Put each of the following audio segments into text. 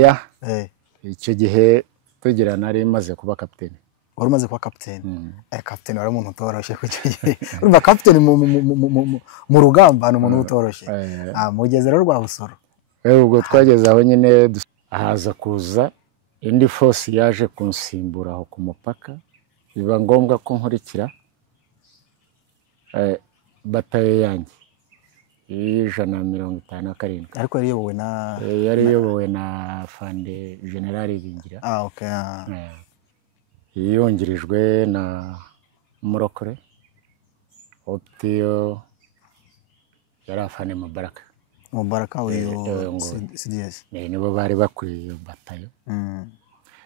oya icyo gihe tugira nari maze kuba kapiteni. wari umaze kuba kapiteni. Kapiteni wari umuntu utoroshye ku cyo gihe. Urumva kapiteni mu rugamba ni umuntu utoroshye. Mugeze rero rwa Busoro. Ubwo twageze aho nyine haza kuza indi force yaje kunsimbura aho ku mupaka, biba ngombwa ko nkurikira bataye yanjye 157. Ariko yari iyobowe na Fande General Bingira. Okay. Yongirijwe na Murokore Optio yari afane Mubaraka w'iyo CDS. Nibo bari bakuriye iyo batayo.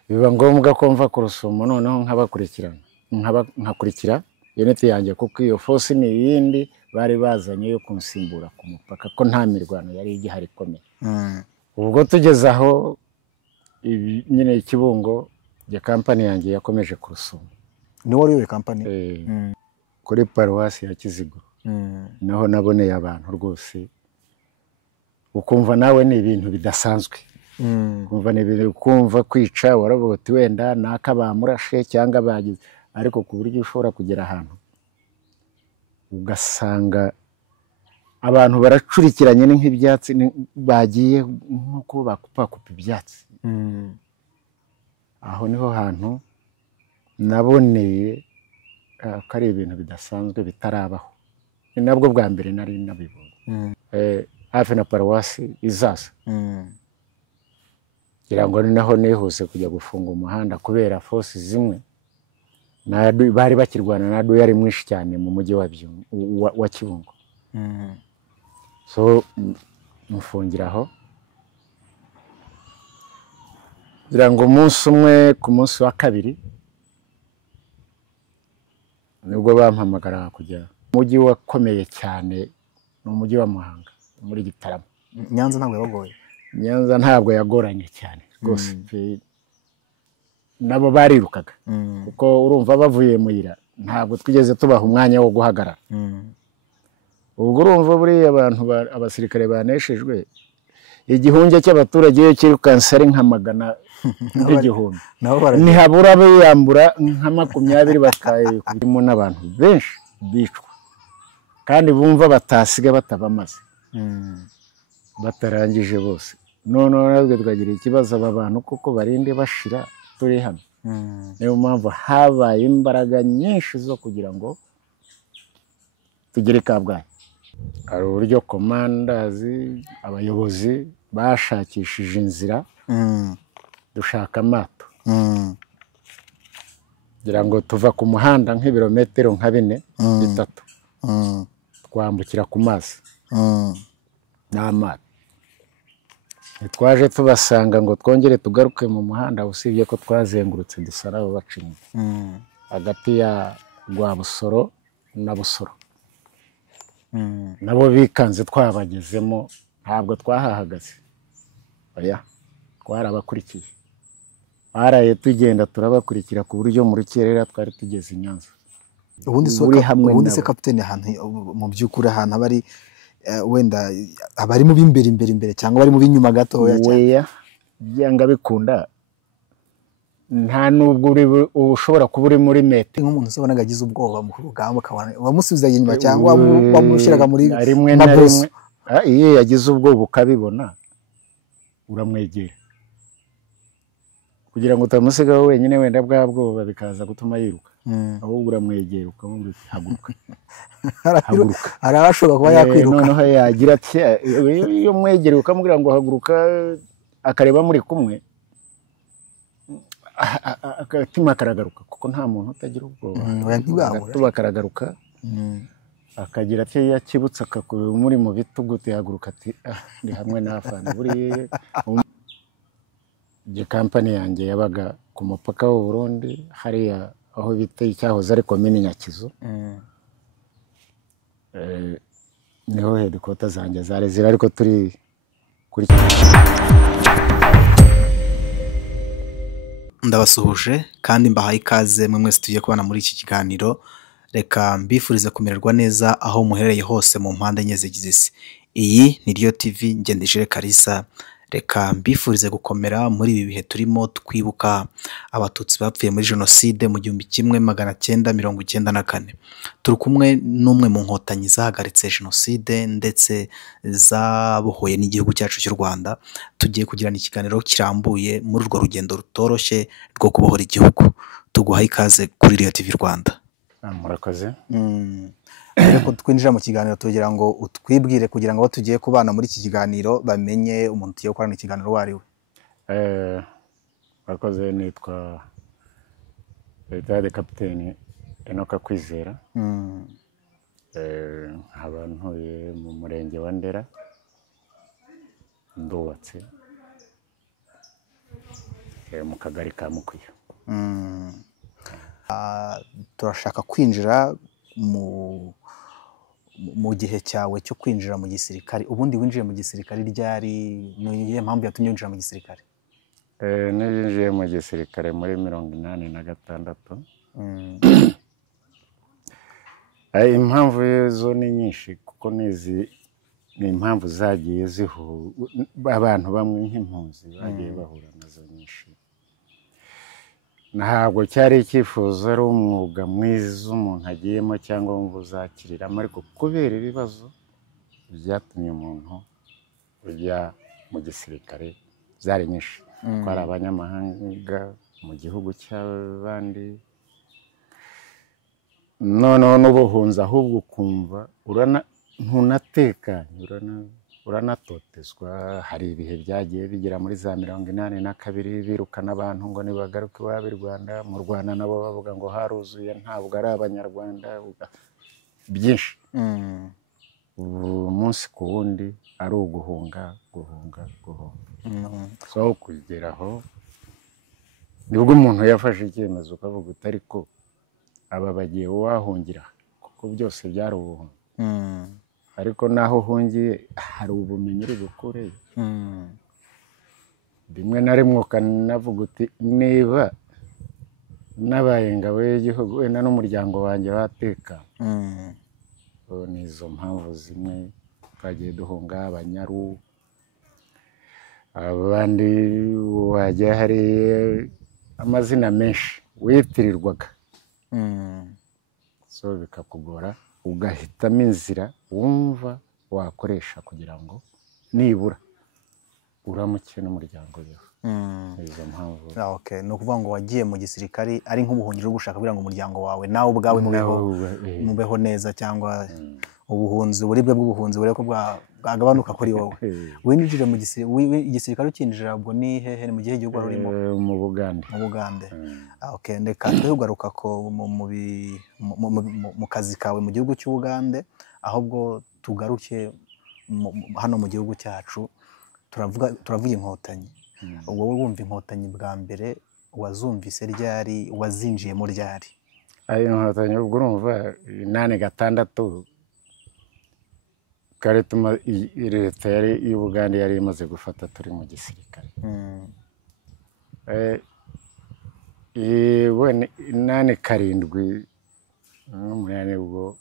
Biba ngombwa ko mva ku Rusumo noneho nkakurikira unité yanjye kuko iyo force ni yindi bari bazanye yo kunsimbura ku mupaka ko nta mirwano yari igihari ikomeye. Ubwo tugeze aho nyine Kibungo ya company yanjye yakomeje ku Rusumo. Ni wari iyo company? Kuri paruwasi ya Kiziguro. Naho naboneye abantu rwose ukumva nawe ni ibintu bidasanzwe. Kumva ni ibintu kumva kwica waravuga uti wenda naka bamurashe cyangwa bagize, ariko ku buryo ushobora kugera ahantu ugasanga abantu baracurikiranye nk'ibyatsi bagiye nkuko bakupa ibyatsi. Aho niho hantu naboneye kari ibintu bidasanzwe bitarabaho. Ni nabwo bwa mbere nari nabibonye. Hafi na paruwasi Izaza. Ngira ngo ni naho nihuse kujya gufunga umuhanda kubera force zimwe bari bakirwana na yari mwinshi cyane mu mujyi wa Kibungo. So mufungiraho ngira ngo umunsi umwe ku munsi wa kabiri nibwo bampamagara kujya mujyi wakomeye cyane n'umujyi wa Muhanga muri Gitarama. Nyanza ntabwo yabagoye? Nyanza ntabwo yagoranye cyane rwose. Nabo barirukaga kuko urumva bavuye muhira ntabwo twigeze tubaha umwanya wo guhagarara. Ubwo urumva buri abantu abasirikare baneshejwe igihunge cy'abaturage iyo kirukanse ari nka magana y'igihumbi ntihabura biyambura nka 20 bakaye kurimo n'abantu benshi bicwa kandi bumva batasiga batabamaze batarangije bose. None natwe twagira ikibazo aba bantu kuko barinde bashira turi hano. Niyo mpamvu habaye imbaraga nyinshi zo kugira ngo tugere Kabgayi. Ari uburyo commanders abayobozi bashakishije inzira dushaka amato kugira ngo tuva ku muhanda nk'ibirometero nka 4-3 twambukira ku mazi n'amato. Twaje tubasanga ngo twongere tugaruke mu muhanda usibye ko twazengurutse dusarabo bacinye hagati ya Rwabusoro na Busoro. Nabo bikanze twabagezemo ntabwo twahahagaze. Oya twarabakurikiye. Baraye tugenda turabakurikira ku buryo mu rukerera twari tugeze i Nyanza. Ubundi se kapiteni ahantu mu byukuri ahantu abari wenda abari mu imbere cyangwa bari mu binyuma gatoya cyane? Oya byanga bikunda nta nubwo ushobora kuba uri muri mete. Nk'umuntu se wanaga agize ubwoba mu rugamba wamusubiza inyuma cyangwa wamushiraga muri rimwe na rimwe. Iyo yagize ubwoba ukabibona uramwegera kugira ngo utamusiga wenyine wenda bwa bwoba bikaza gutuma yiruka. Ahubwo uramwegera ukamubwira haguruka. Arashobora kuba yakwiruka. Noneho yagira ati iyo mwegere ukamubwira ngo haguruka akareba muri kumwe akatima karagaruka kuko nta muntu utagira ubwoba. Tuba karagaruka akagira ati yakibutsa akakubira muri mu bitugu tihaguruka ati ndi hamwe n'afana buri company yanjye yabaga ku mupaka w'u Burundi hariya aho bita icyahoze ari komini Nyakizu. Niho headquarters zanjye zari ariko turi kuri. Ndabasuhuje kandi mbahaye ikaze mwe mwese tugiye kubana muri iki kiganiro. Reka mbifurize kumererwa neza aho muherereye hose mu mpande enye zigize isi. Iyi ni Ryo TV Ngendijire Kalisa. reka mbifurize gukomera muri ibi bihe turimo twibuka abatutsi bapfuye muri jenoside mu 1994. turi kumwe n'umwe mu nkotanyi zahagaritse jenoside ndetse zabohoye n'igihugu cyacu cy'u Rwanda. Tugiye kugirana ikiganiro kirambuye muri urwo rugendo rutoroshye rwo kubohora igihugu. Tuguhaye ikaze kuri Radio TV Rwanda. Murakoze. Ariko twinjira mu kiganiro tugira ngo utwibwire kugira ngo tugiye kubana muri iki kiganiro bamenye umuntu tugiye gukorana ikiganiro wari we. Murakoze, nitwa Brigade Kapiteni Enoka Kwizera. Nkaba ntuye mu murenge wa Ndera, ndubatse mu kagari ka Mukuyu. Turashaka kwinjira mu gihe cyawe cyo kwinjira mu gisirikare. Ubundi winjiye mu gisirikare ryari? Niyo mpamvu yatumye winjira mu gisirikare? Ninjiye mu gisirikare muri 1986. Impamvu zo ni nyinshi kuko nizi ni impamvu zagiye abantu bamwe nk'impunzi bagiye bahura nazo nyinshi. Ntabwo cyari icyifuzo ari umwuga mwiza umuntu agiyemo cyangwa wumva uzakiriramo, ariko kubera ibibazo byatumye umuntu ujya mu gisirikare zari nyinshi. Twari abanyamahanga mu gihugu cy'abandi, noneho n'ubuhunzi ahubwo ukumva ntunatekanye, uranatotezwa. Hari ibihe byagiye bigera muri za 82 birukana abantu ngo nibagaruke iwabo i Rwanda. Mu Rwanda nabo bavuga ngo haruzuye, ntabwo ari abanyarwanda, byinshi. Umunsi ku wundi ari uguhunga. So kugeraho nibwo umuntu yafashe icyemezo ukavuga uti ariko aba bagiye wahungira, kuko byose byari ubuhunzi. Ariko naho uhungiye hari ubumenyi uri bukureyo. Rimwe na rimwe ukanavuga uti niba nabaye ingabo y'igihugu wenda n'umuryango wanjye wateka. Ni izo mpamvu zimwe twagiye duhunga. Abanyaru, abandi wajya hari amazina menshi witirirwaga, so bikakugora, ugahitamo inzira wumva wakoresha kugira ngo nibura uramuke n'umuryango wawe. Izo mpamvu. Okay, no kuvuga ngo wagiye mu gisirikari ari nk'ubuhungiro gushaka kugira ngo umuryango wawe nawe ubwawe mubeho neza, cyangwa uburibwe bw'ubuhunzi bureko bwagabanuka kuri wowe. Winjire mu gisirikare ukinjira ubwo ni hehe? Mu gihe gihugu urimo? Mu Bugande. Mu Bugande. Okay, ndeka tugaruka ko mu kazi kawe mu gihugu cy'u Bugande, ahubwo tugaruke hano mu gihugu cyacu. Turavuga inkotanyi. Wowe wumva inkotanyi bwa mbere wazumvise ryari? Wazinjiyemo ryari? Inkotanyi ubwo urumva 86 kare leta y'u Bugande yari imaze gufata turi mu gisirikare. 87 n'umunani ubwo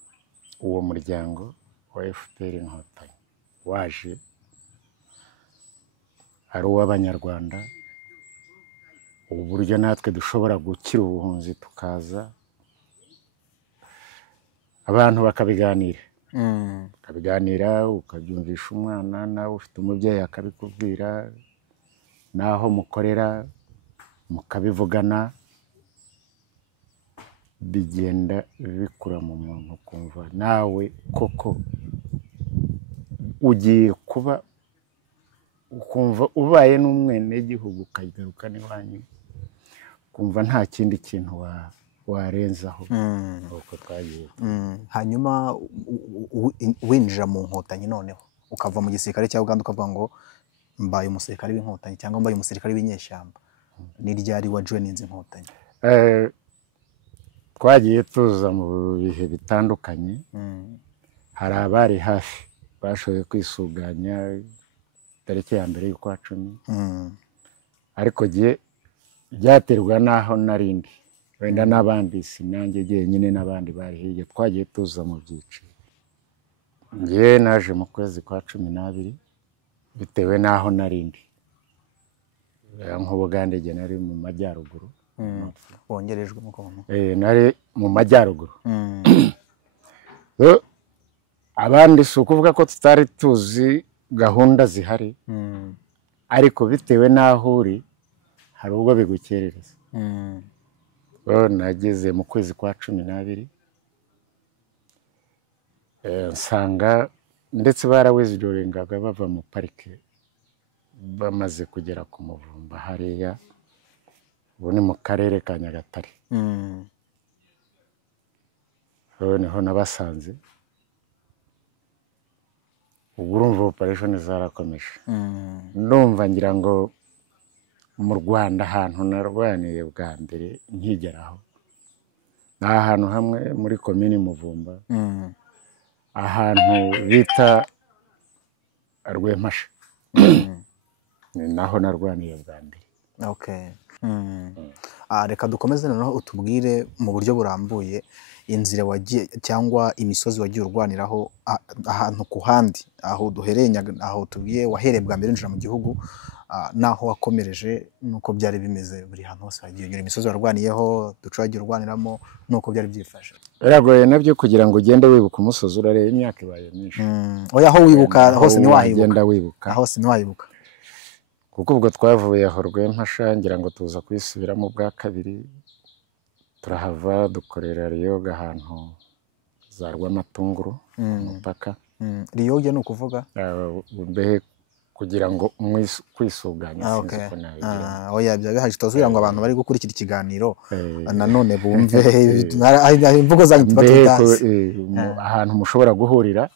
uwo muryango wa FPR inkotanyi waje ari uw'abanyarwanda, uburyo natwe dushobora gukira ubuhunzi tukaza, abantu bakabiganira. Ukabyumvisha umwana, nawe ufite umubyeyi akabikubwira, naho mukorera mukabivugana, bigenda bikura mu muntu kumva nawe koko ugiye kuba, ukumva ubaye n'umwene gihugu, ukayigaruka n'iwanyu, kumva nta kindi kintu warenzaho. Uko twagiye. Hanyuma winjira mu nkotanyi, noneho ukava mu gisirikare cya Uganda ukavuga ngo mbaye umusirikare w'inkotanyi cyangwa mbaye umusirikare w'inyeshyamba. Ni ryari wa joininze inkotanyi? Twagiye tuza mu bihe bitandukanye. Hari abari hafi bashoboye kwisuganya tariki ya mbere y'ukwa 10. Ariko giye byaterwa naho narindi, wenda n'abandi sinange jyenyine n'abandi bari hirya. Twagiye tuza mu byiciro. Ngiye naje mu kwezi kwa 12 bitewe naho narindi. nk'Ubugande igihe nari mu majyaruguru wongerejwe mu kontu nari mu majyaruguru abandi si ukuvuga ko tutari tuzi gahunda zihari ariko bitewe n'aho uri hari ubwo bigukerereza nageze mu kwezi kwa 12 nsanga ndetse barawizidoringaga bava mu parike bamaze kugera ku Muvumba hariya ubu ni mu karere ka Nyagatare niho nabasanze ubwo urumva operation zarakomeje ndumva ngira ngo mu Rwanda ahantu narwaniye bwa mbere nkigeraho ni ahantu hamwe muri komini Muvumba ahantu bita Rwempasha ni naho narwaniye bwa mbere. Reka dukomeze noneho utubwire mu buryo burambuye inzira wagiye cyangwa imisozi wagiye urwaniraho ahantu ku handi aho duhereye aho tubwiye wahereye bwa mbere injira mu gihugu naho wakomereje nuko byari bimeze buri hantu hose wagiye unyura imisozi warwaniyeho duco wagiye urwaniramo nuko byari byifashe. Biragoye nabyo kugira ngo ugende wibuka umusozi urareba imyaka ibaye myinshi. Oya aho wibuka hose ni wibuka. Hose ni wahibuka. Kuko ubwo twavuye aho Rwempasha ngira ngo tuza kwisubiramo bwa kabiri turahava dukorera Riyoga ahantu za Rwamatunguru umupaka. Riyoga ni ukuvuga mbehe kugira ngo kwisuganya sinzi ko nabigira. Oya bya bihaje tuzubira ngo abantu bari gukurikira ikiganiro nanone bumve imvugo za ahantu mushobora guhurira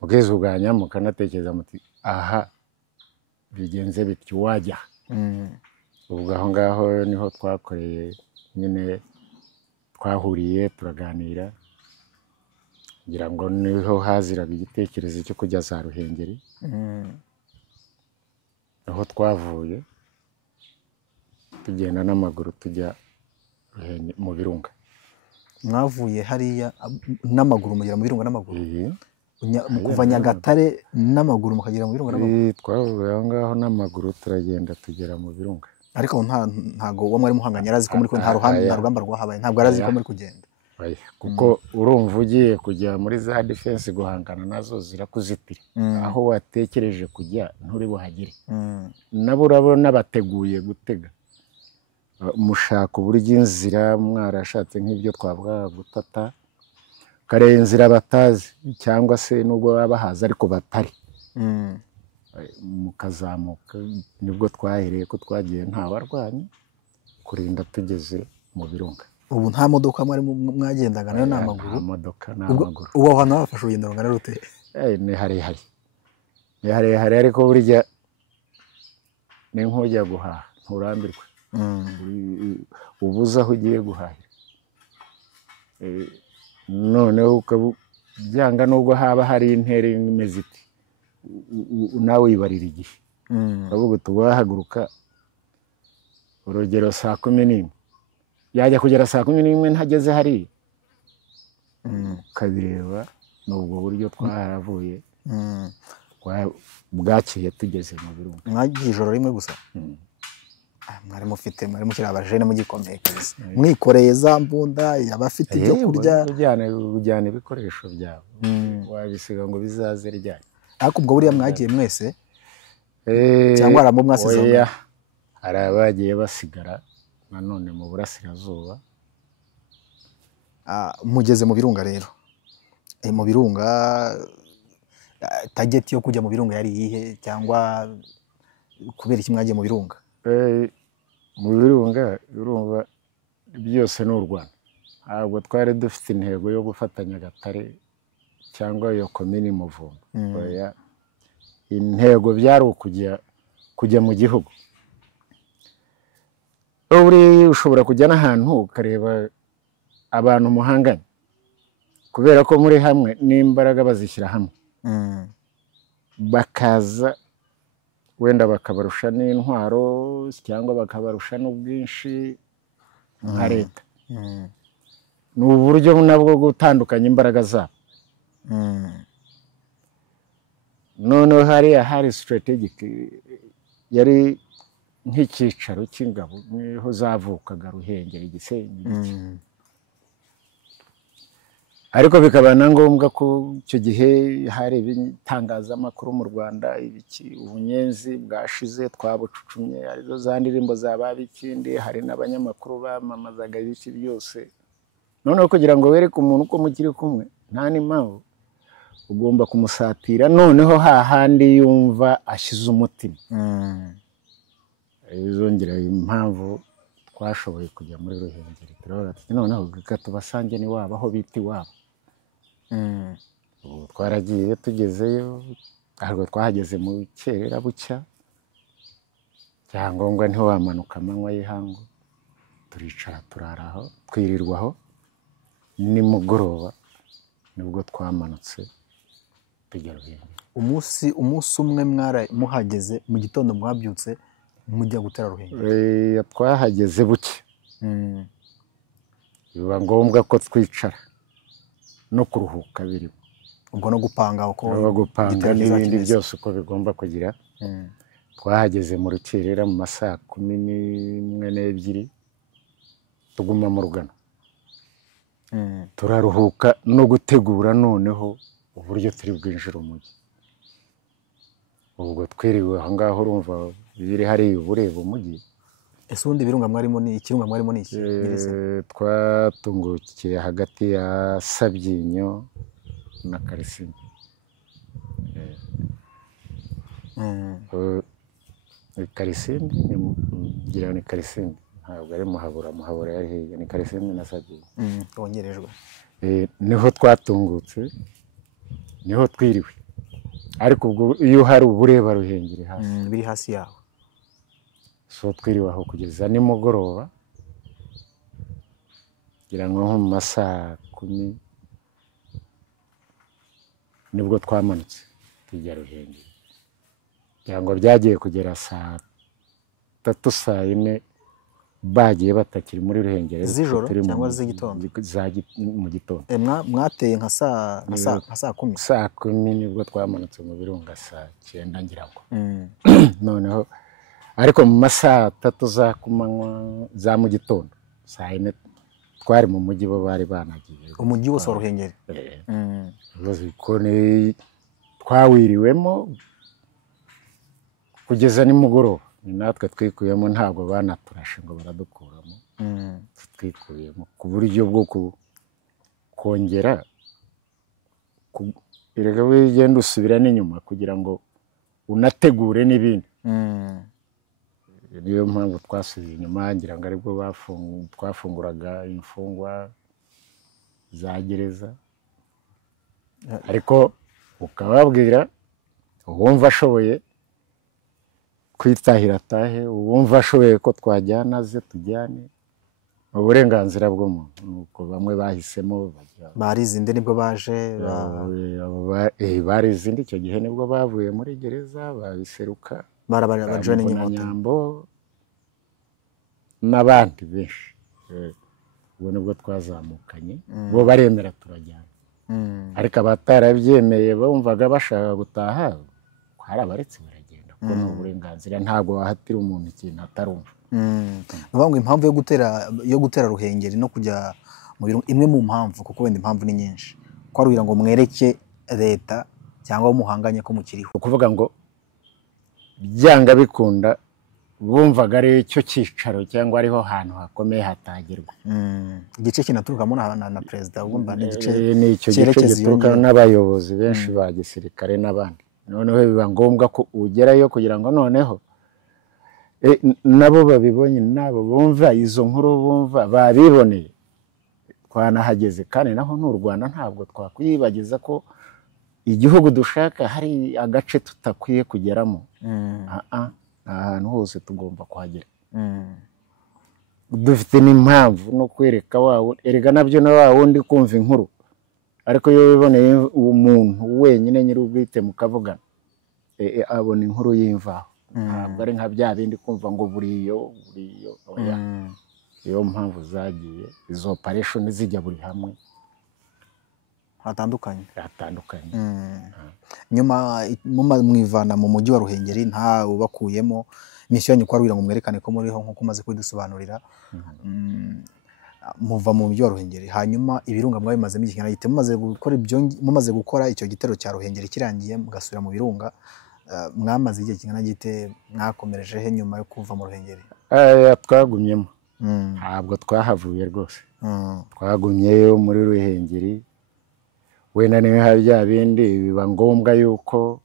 ubwizuganya mukanatekereza muti aha bigenze biti wajya ubwo aho ngaho niho twakoreye nyine twahuriye turaganira ngira ngo niho haziraga igitekerezo cyo kujya za Ruhengeri aho twavuye tugenda n'amaguru tujya mu Birunga. Mwavuye hariya n'amaguru mugera mu Birunga n'amaguru kuva Nyagatare n'amaguru mukagera mu Birunga n'amaguru? Twavuye aho ngaho n'amaguru turagenda tugera mu Birunga. Ariko ntago uwo mwari muhanganye arazi ko muri ko nta rugamba rwahabaye ntabwo arazi ko muri kugenda kuko urumva ugiye kujya muri za defense guhangana nazo zirakuzitira aho watekereje kujya nturi buhagire nabo urabona bateguye gutega mushaka uburyo inzira mwarashatse nk'ibyo twavuga gutata kareye inzira batazi cyangwa se nubwo babahaza ariko batari mukazamuka nibwo twahereye ko twagiye nta barwanyi kurinda tugeze mu Birunga. Ubu nta modoka mwari mwagendaga nayo n'amaguru? Nta modoka n'amaguru. Uwo hano bafashe urugendo rungana rute? Ni harehare ariko burya ni nk'ujya guhaha nturambirwa ubuze aho ugiye guhahira noneho byanga nubwo haba hari intera imeze iti nawe wibarira igihe uravuga tubahaguruka urugero 11:00 yajya kugera 11:00 ntageze hariya kabireba n'ubwo buryo twaravuye bwaciye tugeze mu Birunga. Mwagiye ijoro rimwe gusa? Mwari mukiri abajene mugikomeye mwikoreye za mbunda yabafite ibyo kurya ujyana ibikoresho byawe wabisiga ngo bizaze ryari. Ariko ubwo buriya mwagiye mwese cyangwa aramo mwasize? Hari abagiye basigara nanone mu burasirazuba. Mugeze mu Birunga rero mu Birunga target yo kujya mu Birunga yari yihe cyangwa kubera iki mwagiye mu Birunga? Mu Birunga urumva byose ni u Rwanda ntabwo twari dufite intego yo gufatanya Nyagatare cyangwa iyo komini Muvumba intego byari kujya mu gihugu. Uri ushobora kujya n'ahantu ukareba abantu muhanganye kubera ko muri hamwe n'imbaraga bazishyira hamwe bakaza wenda bakabarusha n'intwaro cyangwa bakabarusha n'ubwinshi nka leta ni uburyo nabwo gutandukanya imbaraga zabo. Noneho hari strategic yari nk'icyicaro cy'ingabo niho zavukaga Ruhengeri, Gisenyi. Ariko bikaba na ngombwa ko icyo gihe hari ibitangazamakuru mu Rwanda, ubunyenzi bwashize twabucucumye, arizo za ndirimbo za Babikindi, hari n'abanyamakuru bamamazaga ibiki byose. Noneho kugira ngo wereke umuntu ko mukiri kumwe nta n'impamvu, ugomba kumusatira noneho hahandi yumva ashyize umutima. Izongera impamvu twashoboye kujya muri Ruhengeri, turavuga tuti noneho reka tubasange n'iwabo aho bita iwabo. Ubu twaragiye tugezeyo, ahubwo twahageze mu kerera bucya, cyangombwa ntiwamanuka amanywa y'ihangu, turicara turaraho, twirirwaho. Nimugoroba nibwo twamanutse tujya Ruhengeri. umunsi umwe muhageze mu gitondo mwabyutse mujya gutera Ruhengeri? Twahageze buke, biba ngombwa ko twicara no kuruhuka birimo, ubwo no gupanga uko n'ibindi byose uko bigomba kugira. Twahageze mu rukerera mu masaa 11 tuguma mu Rugano, turaruhuka no gutegura noneho uburyo turi bwinjira umujyi. Ubwo twiriwe aho ngaho, urumva biri hariya ubureba umujyi. Ese ubundi Birunga mwarimo ni iki? Twatungukiye hagati ya Sabyinyo na Karisimbi. Karisimbi ngira ni Karisimbi, ntabwo ari Muhabura yari hirya, ni Karisimbi na Sabyinyo wongerejwe. Niho twatungutse, niho twiriwe. Ariko ubwo iyo hari ubureba Ruhengeri hasi, biri hasi yaho, so twiriwe aho kugeza nimugoroba, ngira ngo nko mu masaa 10 nibwo twamanutse tujya Ruhengeri. Cyangwa byagiye kugera saa 3 saa 4 bagiye batakiri muri Ruhengeri z'ijoro cyangwa z'igitondo? Mu gitondo. Mwateye nka saa 10? Saa 10 nibwo twamanutse mu Birunga saa 9 ngira ngo. Noneho ariko mu masaa 3 za kumanywa za mu gitondo saa 4 twari mu mujyi, bo bari banagiye. Umujyi wose wa Ruhengeri? Twawiriwemo kugeza nimugoroba, ni natwe twikuyemo, ntabwo banaturashe ngo baradukuramo. Twikuyemo ku buryo bwo kongera erega wigenda usubira n'inyuma kugira ngo unategure n'ibindi. Niyo mpamvu twasubiye inyuma, ngira ngo aribwo twafunguraga imfungwa za gereza. Ariko ukababwira uwumva ashoboye kwitahira atahe, uwumva ashoboye ko twajyana ze tujyane, uburenganzira bw'umuntu. Nuko bamwe bahisemo Barizinde nibwo baje, Barizinde icyo gihe nibwo bavuye muri gereza, babiseruka barabajone Nyambo n'abandi benshi. Ubwo nibwo twazamukanye, bo baremera turajyana. Ariko abatarabyemeye bumvaga bashaka gutaha, hari abaretse baragenda, kuko ni uburenganzira, ntabwo wahatira umuntu ikintu atarumva. Ngo impamvu yo gutera Ruhengeri no kujya mu Birunga, imwe mu mpamvu, kuko wenda impamvu ni nyinshi, ko arubira ngo mwereke leta cyangwa umuhanganye ko mukiriho. Ukuvuga ngo byanga bikunda bumvaga ari cyo cyicaro cyangwa ariho hantu hakomeye hatagerwa. Igice kinaturukamo na perezida, ubumva ni igice nicyo gice gituruka n'abayobozi benshi ba gisirikare n'abandi. Noneho biba ngombwa ko ugerayo kugira ngo noneho nabo babibonye, nabo bumva izo nkuru, bumva babiboneye. Twanahageze kandi naho n'u Rwanda, ntabwo twakwibagiza ko igihugu dushaka hari agace tutakwiye kugeramo. Ahantu hose tugomba kuhagera. Dufite n'impamvu no kwereka wawe, erega nabyo na wa wundi kumva inkuru, ariko iyo biboneye umuntu wenyine nyir'ubwite mukavugana, abona inkuru y'imvaho. Ntabwo ari nka bya bindi kumva ngo buriyo. Iyo mpamvu zagiye izo operation zijya buri hamwe hatandukanye. hatandukanye. Nyuma mwivana mu mujyi wa Ruhengeri, nta ubakuyemo, misiyo yanyu ko ari ngo mwerekane ko muriho nk'uko umaze kubidusobanurira. Muva mu mujyi wa Ruhengeri, hanyuma ibirunga mwabimazemo igihe kingana gite? Mumaze gukora icyo gitero cya Ruhengeri kirangiye mugasubira mu birunga, mwamaze igihe kingana gite? Mwakomereje he nyuma yo kuva mu Ruhengeri? Twagumyemo, ntabwo twahavuye rwose. Twagumyeyo muri Ruhengeri, wenda niba hari bya bindi biba ngombwa yuko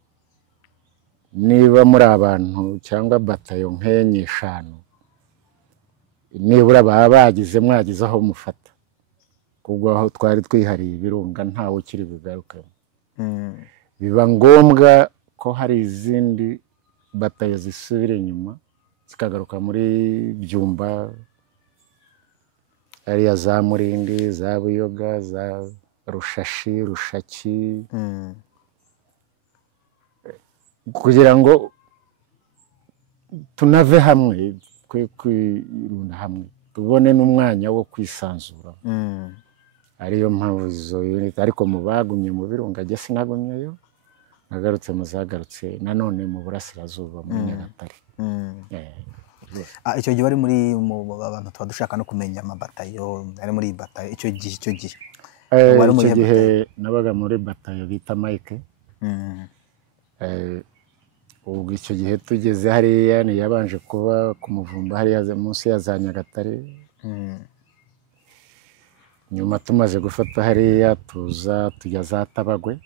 niba muri abantu cyangwa batayo nk'enye eshanu, nibura baba mwagize aho mufata, kubwo aho twari twihariye ibirunga ntawe ukiri bugarukemo. Biba ngombwa ko hari izindi batayo zisubira inyuma zikagaruka muri Byumba, ariya za Murindi, za Buyoga, za Rushashi, Rushaki, kugira ngo tunave hamwe, kwirunda hamwe, tubone n'umwanya wo kwisanzura. Ariyo mpamvu izo unit, ariko mu bagumye mu birunga jye sinagumyeyo, nagarutse muzagarutse nanone mu burasirazuba muri Nyagatare. Icyo gihe bari muri abantu tuba dushaka no kumenya amabatayo ari muri batayo icyo gihe. Icyo gihe nabaga muri batayo bita Mike. Ubwo icyo gihe tugeze hariya yabanje kuba ku Muvumba hariya munsi ya za Nyagatare. Nyuma tumaze gufata hariya tujya za Tabagwe,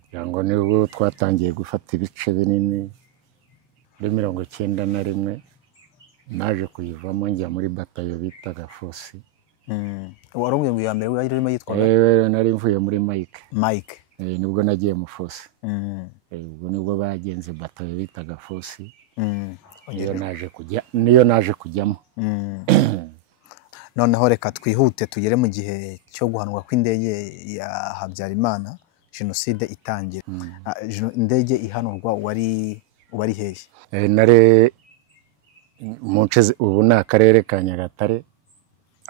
kugira ngo nibwo twatangiye gufata ibice binini. Muri 91 naje kuyivamo njya muri batayo bitaga Fosi. Wari umwe mu ya mbere urimo yitwa? Nari mvuye muri Mike. Nibwo nagiye mu Fosi. Ubwo nibwo bagenze batayo bitaga Fosi. Niyo naje kujyamo. Noneho reka twihute tugere mu gihe cyo guhanwa kw'indege ya Habyarimana, jenoside itangira. Indege ihanurwa wari hehe? Nare mu nce ubu ni akarere ka Nyagatare,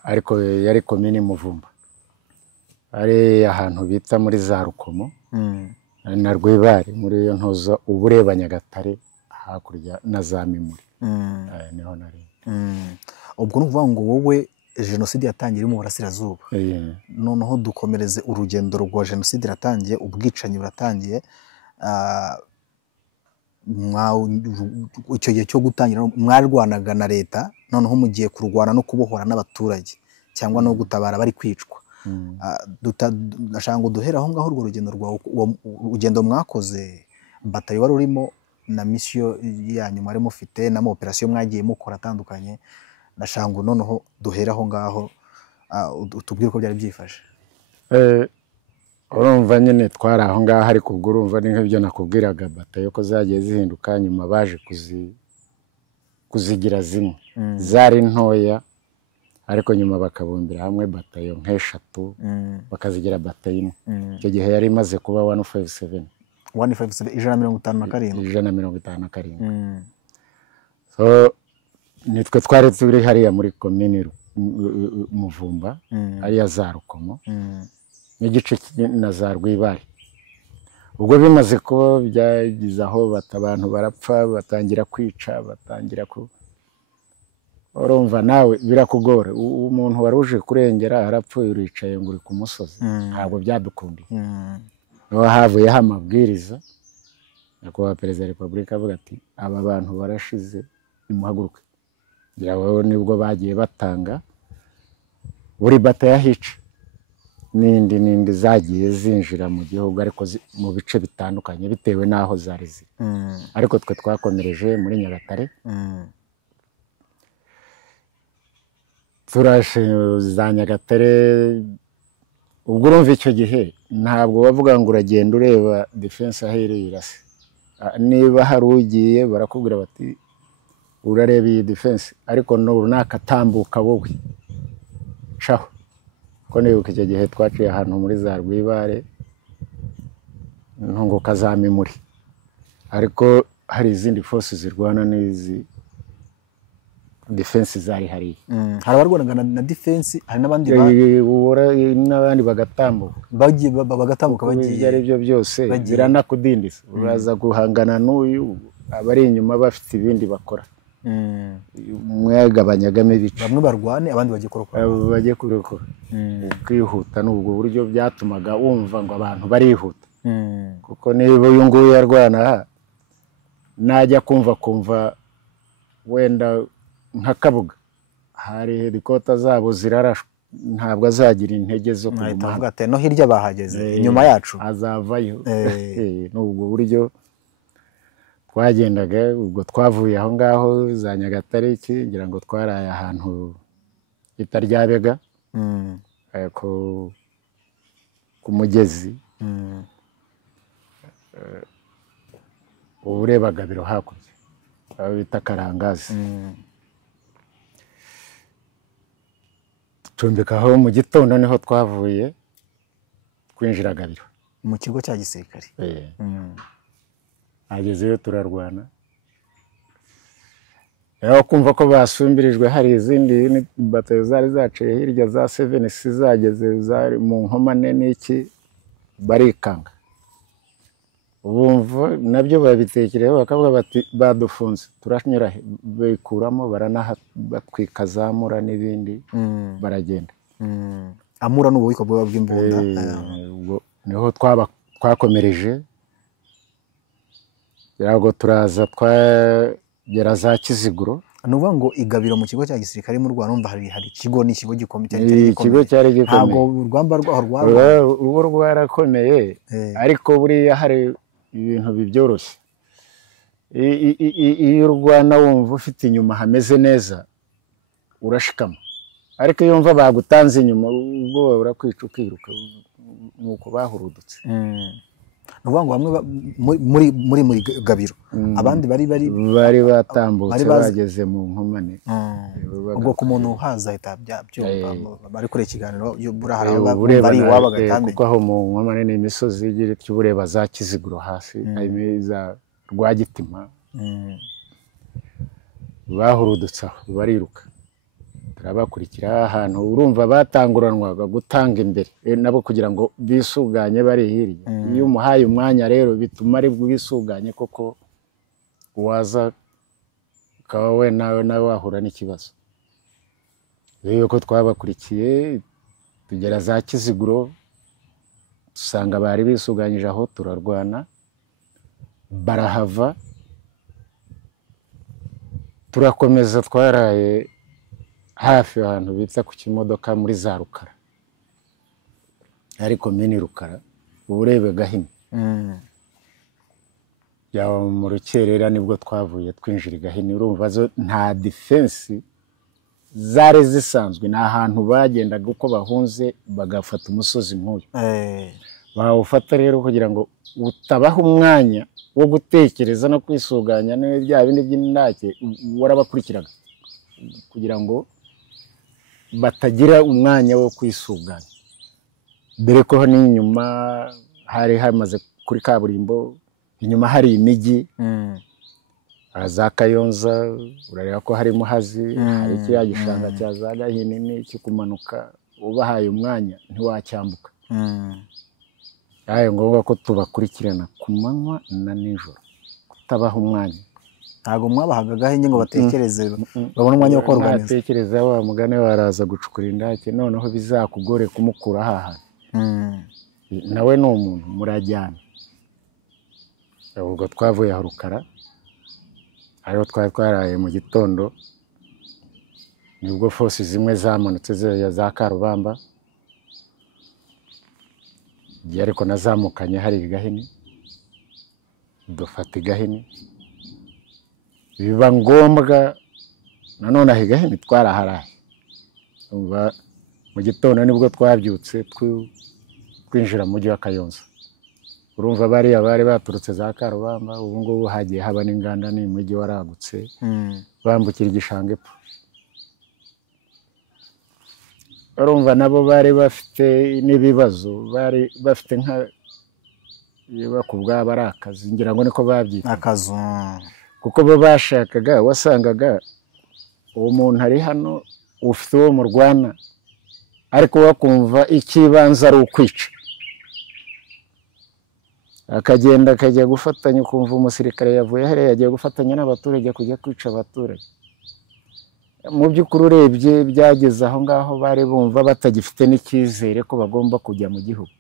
ariko yari komini Muvumba. Ari ahantu bita muri za Rukomo na Rwibare, muri iyo ntoza uba ureba Nyagatare hakurya na za Mimuri. Niho nari. Ubwo ni ukuvuga ngo wowe jenoside yatangiye mu burasirazuba. Noneho dukomereze urugendo rwa jenoside iratangiye, ubwicanyi buratangiye. Icyo gihe cyo gutangira mwarwanaga na leta, noneho mugiye kurwana no kubohora n'abaturage cyangwa no gutabara bari kwicwa. Ndashaka ngo duhere aho ngaho urwo rugendo rwawe, urugendo mwakoze, batayo wari urimo na misiyo yanyu mwari mufite na operasiyo mwagiye mukora atandukanye. Ndashaka ngo noneho duhere aho ngaho utubwire uko byari byifashe. Urumva nyine twari aho ngaho, ariko ubwo urumva ni nk'ibyo nakubwiraga, batayo ko zagiye zihinduka, nyuma baje kuzigira zimwe. Zari ntoya, ariko nyuma bakabumbira hamwe batayo nk'eshatu, bakazigira batayo imwe. Icyo gihe yari imaze kuba 157. 157, 157. So nitwe twari turi hariya muri komini Muvumba, hariya za Rukomo n'igice na za Rwibare. Ubwo bimaze kuba byagize aho abantu barapfa, batangira kwica, batangira urumva nawe birakugora. Umuntu wari uje kurengera arapfuye, uricaye ngo uri ku musozi, ntabwo byadukundiye. Niho havuyeho amabwiriza nyakubahwa Perezida wa Repubulika avuga ati aba bantu barashize, nimuhaguruke. Ngira ngo nibwo bagiye batanga buri batayo ahica, n'indi zagiye zinjira mu gihugu, ariko mu bice bitandukanye bitewe n'aho zari ziri. Ariko twe twakomereje muri Nyagatare. Turashe za Nyagatare. Ubwo urumva icyo gihe ntabwo bavuga ngo uragenda ureba defense aho irase. Niba hari ugiye barakubwira bati urareba iyi defense, ariko runaka tambuka wowe caho. Ko nibuka icyo gihe twaciye ahantu muri za Rwibare, ntunguka za Mimuri, ariko hari izindi forces zirwana n'izi defense zari hariya. Hari abarwanaga na defense, hari n'abandi bagatambuka, bagatambuka bagiye. Ibyo ari byo byose biranakudindiza. Uraza guhangana n'uyu abari inyuma bafite ibindi bakora mwagabanyagamo ibice bamwe barwane abandi bajye kurokora bajye kurokora kwihuta n'ubwo buryo byatumaga wumva ngo abantu barihuta kuko niba uyu nguyu yarwana najya kumva wenda nka Kabuga hari helikopta zabo zirarashwe ntabwo azagira intege zo kuguma no hirya bahageze inyuma yacu azavayo n'ubwo buryo twagendaga ubwo twavuye aho ngaho za Nyagatare ngira ngo twaraye ahantu itaryabega ku mugezi ureba Gabiro hakurya aho bita Karangazi tucumbikaho mu gitondo niho twavuye twinjira Gabiro mu kigo cya gisirikare agezeyo turarwana aho kumva ko basumbirijwe hari izindi batayo zari zaciye hirya za 7C zageze zari mu nkomane n'iki barikanga ubumva nabyo babitekereho bakavuga bati badufunze turanyura bikuramo batwikazamura n'ibindi baragenda amura n'ububiko bw'imbunda niho twakomereje yarago turaza twagera za Kiziguro nuvuga ngo igabiro mu kigo cya gisirikare mu Rwanda numva hari ikigo n'ikigo gikomeye ikigo cyari gikomeye ntabwo urwamba rwaho ubu rwarakomeye ariko buriya hari ibintu bibyoroshye iyo urwana wumva ufite inyuma hameze neza urashikama ariko iyo wumva bagutanze inyuma ubwo burakwica ukiruka nuko bahurudutse nuvuga ngo bamwe muri Gabiro abandi bari batambutse bageze mu nkomane ubwo ku muntu uhaza ahita byumva bari kure ikiganiro burahara bari wabagatambe kuko aho mu nkomane ni imisozi igira cy'ubureba za Kiziguro hasi za Rwagitima bahurudutse bariruka turabakurikira ahantu urumva batanguranwaga gutanga imbere nabo kugira ngo bisuganye bari hirya iyo umuhaye umwanya rero bituma ari bwisuganye koko waza ukaba we nawe wahura n'ikibazo rero ko twabakurikiye tugera za Kiziguro dusanga bari bisuganyije aho turarwana barahava turakomeza twaraye hafi ahantu bita ku kimodoka muri za Rukara ariko mini Rukara uburebe Gahini yawo mu rukerera nibwo twavuye twinjira Gahini urumva zo nta defense zare zisanzwe na ahantu bagendaga uko bahunze bagafata umusozi nk'uyu bawufata rero kugira ngo utabaho umwanya wo gutekereza no kwisuganya n'ibya bindi by'indake warabakurikiraga kugira ngo batagira umwanya wo kwisuganya dore ko n'inyuma hari hamaze kuri kaburimbo inyuma hari imijyi za Kayonza urareba ko hari Muhazi hari kiriya gishanga cya za Gahini n'iki kumanuka ubahaye umwanya ntiwacyambuka ngombwa ko tubakurikirana ku manywa na nijoro kutabaha umwanya ntabwo mwabahaga Gahini ngo batekereze babone umwanya wo korganiza batekereza wa mugane waraza gucukura indake noneho bizakugore kumukura haha nawe ni umuntu murajyana ubwo twavuye aho Rukara ariho twari twaraye mu gitondo nibwo force zimwe zamanutse za Karubamba ariko nazamukanye hari Gahini dufata Gahini biba ngombwa nanone aho Gahini twaraharaye mu gitondo nibwo twabyutse twinjira mu mujyi wa Kayonza urumva bari baturutse za Karubamba ubu ngubu hagiye haba n'inganda n'imujyi waragutse bambukira igishanga epfo urumva nabo bari bafite n'ibibazo bari bafite nka bakubwaba ari akazi ngira ngo niko babyita akazu kuko bo bashakaga wasangaga uwo muntu ari hano ufite uwo mu Rwanda ariko wakumva ikibanza ari ukwica akagenda akajya gufatanya, ukumva umusirikare yavuye hariya yagiye gufatanya n'abaturage kujya kwica abaturage. Mu by'ukuri urebye byageze aho ngaho bari bumva batagifite n'icyizere ko bagomba kujya mu gihugu,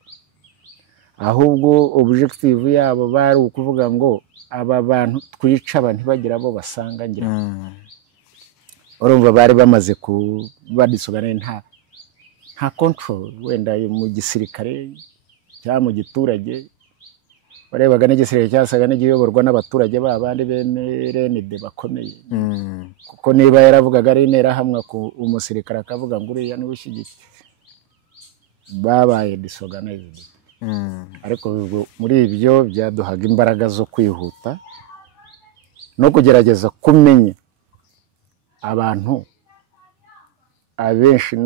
ahubwo objective yabo bari ukuvuga ngo aba bantu twica aba ntibagire abo basangangira. Urumva bari bamaze kubadisogana, nta control wenda mu gisirikare cyangwa mu giturage. Barebaga n'igisirikare cyasaga n'igiyoborwa n'abaturage babandi bene renide bakomeye, kuko niba yaravugaga ari interahamwe umusirikare akavuga ngo uriya niwe ushyigikiye, babaye disorganized. Ariko muri ibyo byaduhaga imbaraga zo kwihuta no kugerageza kumenya abantu abenshi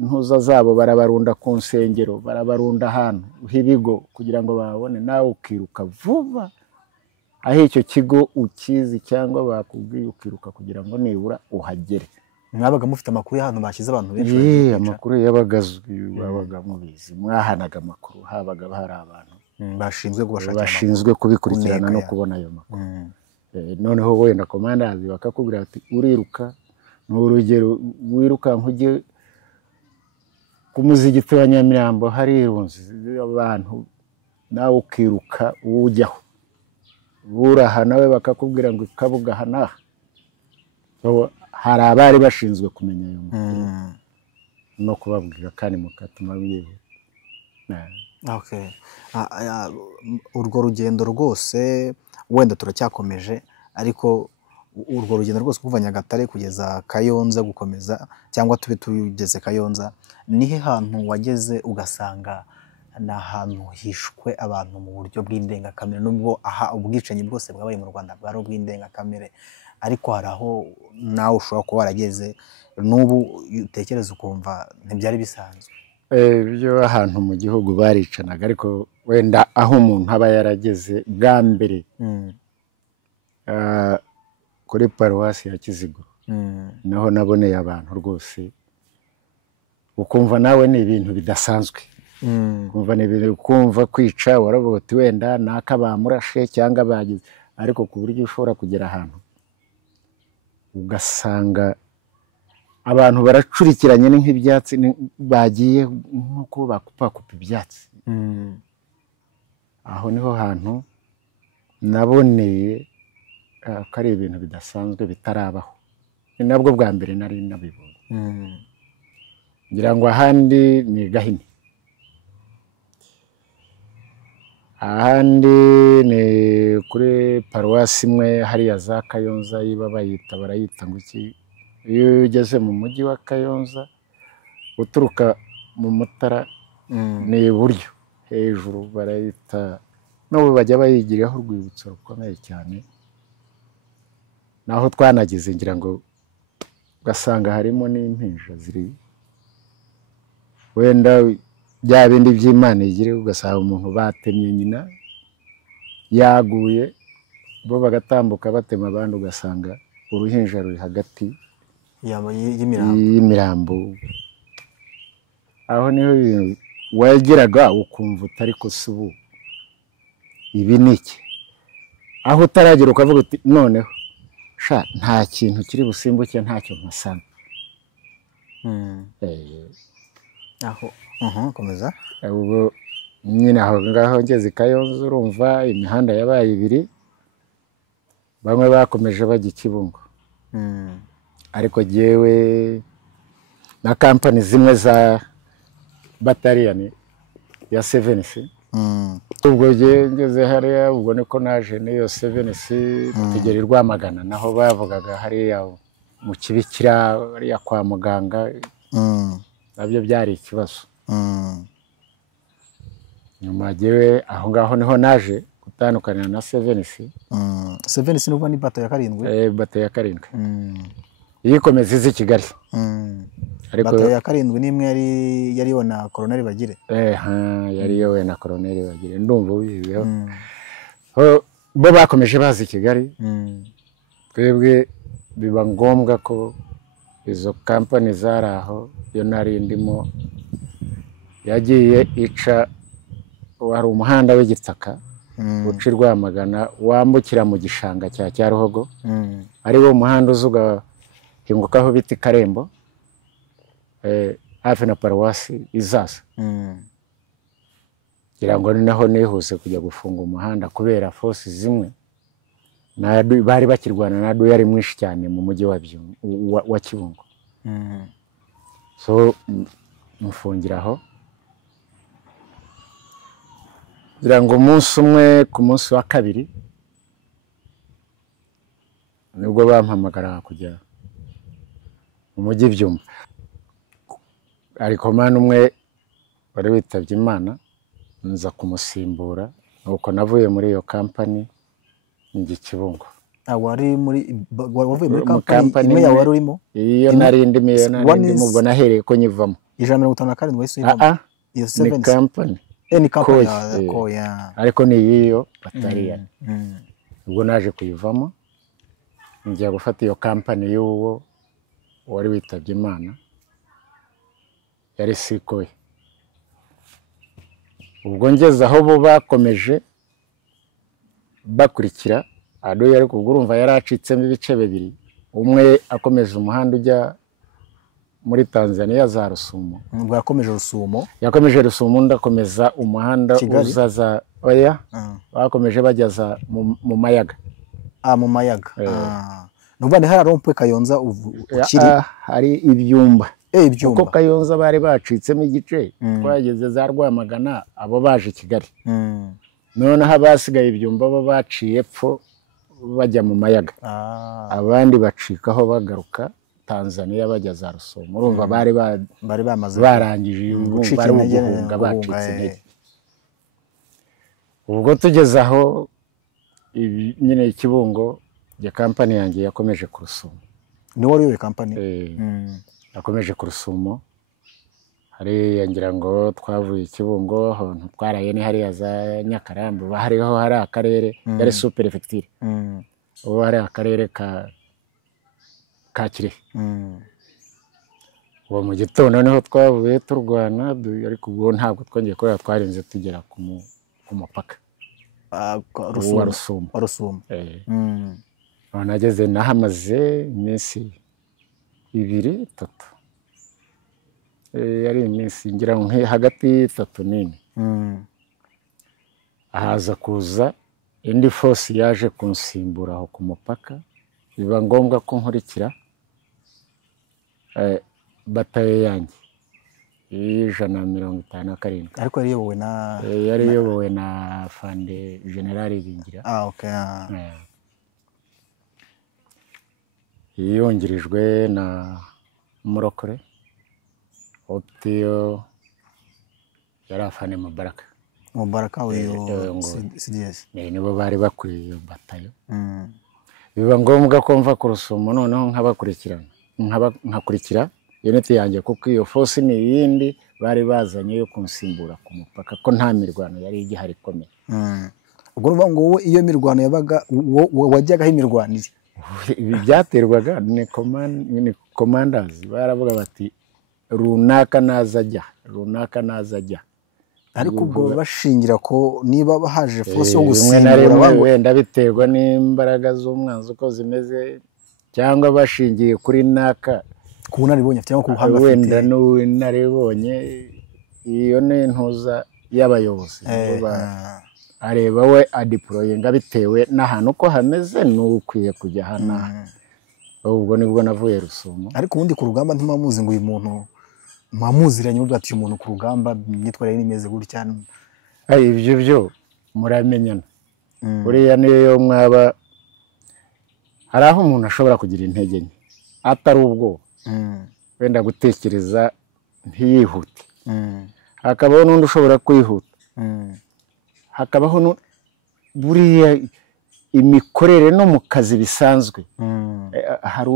ntuza zabo barabarunda ku nsengero, barabarunda ahantu h'ibigo kugira ngo babone, nawe ukiruka vuba aho icyo kigo ukizi cyangwa bakubwiye, ukiruka kugira ngo nibura uhagere. Mwabaga mufite amakuru y'ahantu bashyize abantu benshi? Amakuru yabaga azwi, babaga mubizi, mwahanaga amakuru, habaga hari abantu bashinzwe kubikurikirana no kubona ayo makuru. Noneho wenda komandazi bakakubwira ati uriruka, ni urugero wirukanka ujye ku muzigiti wa Nyamirambo harirunze abantu, nawe ukiruka ujyaho, buraha nawe bakakubwira ngo Kabuga hanaha. Hari abari bashinzwe kumenya ayo makuru no kubabwira kandi mukatuma biyeho. Urwo rugendo rwose wenda turacyakomeje, ariko urwo rugendo rwose kuva Nyagatare kugeza Kayonza gukomeza, cyangwa tube tugeze Kayonza, nihe hantu wageze ugasanga ni ahantu hishwe abantu mu buryo bw'indengakamere? Nubwo aha ubwicanyi bwose bwabaye mu Rwanda bwari ubw'indengakamere, ariko hari aho nawe ushobora kuba warageze n'ubu utekereza ukumva ntibyari bisanzwe. Ibyo ahantu mu gihugu baricanaga, ariko wenda aho umuntu aba yarageze bwa mbere kuri paruwasi ya Kiziguro, naho naboneye abantu rwose ukumva nawe ni ibintu bidasanzwe. Kumva kwica waravuga uti wenda naka bamurashe cyangwa bagize, ariko ku buryo ushobora kugera ahantu ugasanga abantu baracurikiranye nk'ibyatsi, bagiye nk'uko bakupa ibyatsi. Aho niho hantu naboneye ko ari ibintu bidasanzwe bitarabaho, ni nabwo bwa mbere nari nabibonye. Ngira ngo ahandi ni Gahini, ahandi ni kuri paruwasi imwe hariya za Kayonza, yiba barayita ngo iki, iyo ugeze mu mujyi wa Kayonza uturuka mu Mutara ni iburyo hejuru barayita, n'ubu bajya bayigiraho urwibutso rukomeye cyane. Naho twanagize ngira ngo ugasanga harimo n'impinja ziri wenda bya bindi by'Imana igire, ugasanga umuntu batemye nyina yaguye, bo bagatambuka batema abandi, ugasanga uruhinja ruri hagati y'imirambo. Aho niho wageraga ukumva utari kusubu ibi niki, aho utaragera ukavuga uti noneho sha nta kintu kiri busimbuke, ntacyo mpasanga. Komeza. Ubwo nyine aho ngaho ngeze Kayonza, urumva imihanda yabaye ibiri, bamwe bakomeje bajya i Kibungo, ariko jyewe na kampani zimwe za bataliyani ya 7C, ubwo ngeze hariya, ubwo niko naje n'iyo 7C tugera i Rwamagana, naho bavugaga hariya mu Kibikira hariya kwa muganga, nabyo byari ikibazo. Nyuma jyewe aho ngaho niho naje gutandukanira na 7C. 7C n'ubwo ni bato ya 7? Bato ya 7 iyikomeza izi Kigali. Ariko bato ya 7 n'imwe yari yo na Colonel Bagire. Yari yo na Colonel Bagire, ndumva ubiziho. Bo bakomeje bazi Kigali, twebwe biba ngombwa ko izo kampani zari aho, yo nari ndimo, yagiye ica, wari umuhanda w'igitaka uca i Rwamagana wambukira mu gishanga cya Cyaruhogo ari wo muhanda uzuga hingukaho biti Karembo hafi na paruwasi Izaza ngira ngo ni naho nihuse kujya gufunga umuhanda kubera fosi zimwe bari bakirwana na yari mwinshi cyane mu mujyi wa Kibungo so mufungiraho ngira ngo umunsi umwe ku munsi wa kabiri nibwo bampamagara kujya mu mujyi Byumba ariko mwana umwe wari witabye Imana nza kumusimbura nuko navuye muri iyo company njye Kibungo wari wavuye muri company imwe yawe wari urimo iyo nari ndimo ubwo nahereye ko nyivamo 157 wese ivamo iyo 7 ni company ni company ariko ni iyo batariya ubwo naje kuyivamo njya gufata iyo company y'uwo wari witabye Imana yari Sikoye ubwo ngeze aho bo bakomeje bakurikira Ado yari kugurumva yaracitsemo ibice bibiri umwe akomeza umuhanda ujya muri Tanzania za Rusumo ubwo yakomeje Rusumo ndakomeza umuhanda uzaza oya bakomeje bajyaza mu Mayaga mu Mayaga nubwo hari rompe Kayonza ukiri hari Ibyumba Ibyumba uko Kayonza bari bacitsemo igice twageze za Rwamagana abo baje Kigali noneho abasigaye Ibyumba bo baciye epfo bajya mu Mayaga abandi bacikaho bagaruka Tanzania bajya za Rusumo urumva bari bamaze barangije bari guhunga bacitse intege ubwo tugeze aho nyine Kibungo ya company yanjye yakomeje ku Rusumo ni wari iyo company yakomeje ku Rusumo hari ngira ngo twavuye Kibungo ahantu twaraye ni hariya za Nyakarambi hariho hari akarere yari superefecture ubu hari akarere ka Kirehe uwo mu gitondo niho twavuye turwana ariko ubwo ntabwo twongeye ko twarinze tugera ku mupaka Rusumo nageze nahamaze iminsi 2-3 yari iminsi ngira ngo hagati y'3 n'4 ahaza kuza indi force yaje kunsimbura aho ku mupaka biba ngombwa ko nkurikira bataye yanjye 157 ariko yari yobowe na Fande General Bingira okay yongirijwe na Murokore Optio yari afane Mubaraka uyo CDS nibo bari bakuriye iyo batayo biba ngombwa ko mva ku Rusumo noneho nkakurikira unit yanjye kuko iyo force ni yindi bari bazanye yo kunsimbura ku mupaka ko nta mirwano yari igihari komeye ubwo ruvuga ngo wowe iyo mirwano yabaga wajyagaho imirwanire ibi byaterwaga ni commanders baravuga bati runaka nazajya ariko ubwo bashingira ko niba bahaje force yo gusimbura wenda biterwa n'imbaraga z'umwanzi uko zimeze cyangwa bashingiye kuri naka kunaribonye cyangwa ku buhanga wenda naribonye iyo ni ntuza y'abayobozi areba we adeployinga bitewe n'ahantu ko hameze n'ukwiye kujya hana ubwo nibwo navuye Rusumo ariko ubundi ku rugamba ntimamuzi ngo uyu muntu mwamuziranye ubwo ati umuntu ku rugamba myitwarire nimeze gutya ibyo byo muramenyana buriya niyo mwaba hari aho umuntu ashobora kugira intege nke atari ubwo wenda gutekereza ntiyihute hakabaho n'undi ushobora kwihuta hakabaho buriya imikorere no mu kazi bisanzwe hari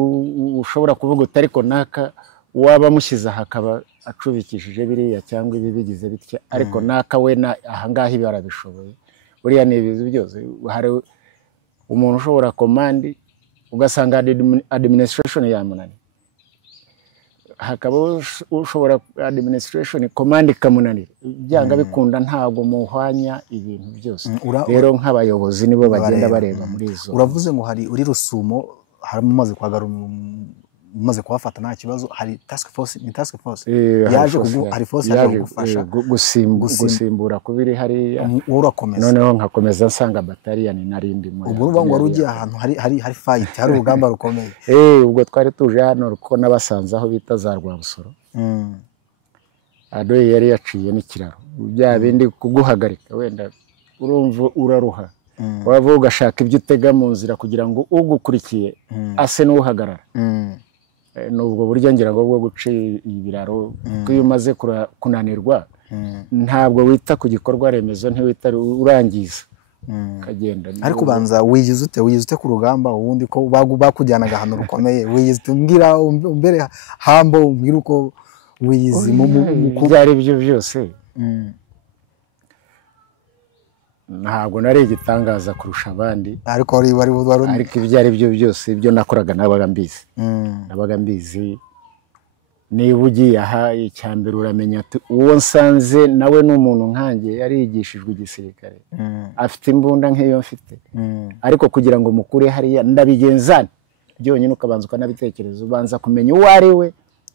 ushobora kuvuga utari ko naka waba mushyize hakaba acubikishije biriya cyangwa ibi bigize bitya ariko naka we ahangaha ibi arabishoboye buriya ni ibizi byose hari umuntu ushobora command ugasanga administration yamunani hakaba ushobora administration command ikamunanira byanga bikunda ntago muhwanya ibintu byose rero nk'abayobozi nibo bagenda bareba muri izo. Uravuze ngo hari uri Rusumo hari mumaze kwagara mumaze kuhafata nta kibazo, hari task force yaje hari force yaje gufasha gusimbura kubiri hari urakomeza noneho nkakomeza nsanga battalion narindi muri ubwo ruba ngo rugiye ahantu hari fight hari urugamba rukomeye. Ubwo twari tuje hano ruko nabasanze aho bita za Rwabusoro Adoye yari yaciye n'ikiraro bya bindi kuguhagarika wenda urumva uraruha wavuga ugashaka ibyo utega mu nzira kugira ngo ugukurikiye ase n'uhagarara. Nubwo buryo ngira ngo bwo guca ibiraro ko iyo umaze kunanirwa ntabwo wita ku gikorwa remezo ntiwita urangiza kagenda. Ariko banza wiyize ute ku rugamba ubundi ko bakujyanaga ahantu rukomeye wiyize umbwira umbere hambo umbwira uko wiyize mu byari byo byose. Ntabwo nari igitangaza kurusha abandi ariko ariko ibyo ari byo byose ibyo nakoraga nabaga mbizi niba ugiye aha icyambere uramenya ati uwo nsanze nawe n'umuntu nkanjye yarigishijwe igisirikare afite imbunda nk'iyo mfite ariko kugira ngo mukure hariya ndabigenzane byonyine ukabanza ukanabitekereza ubanza kumenya uwo ari we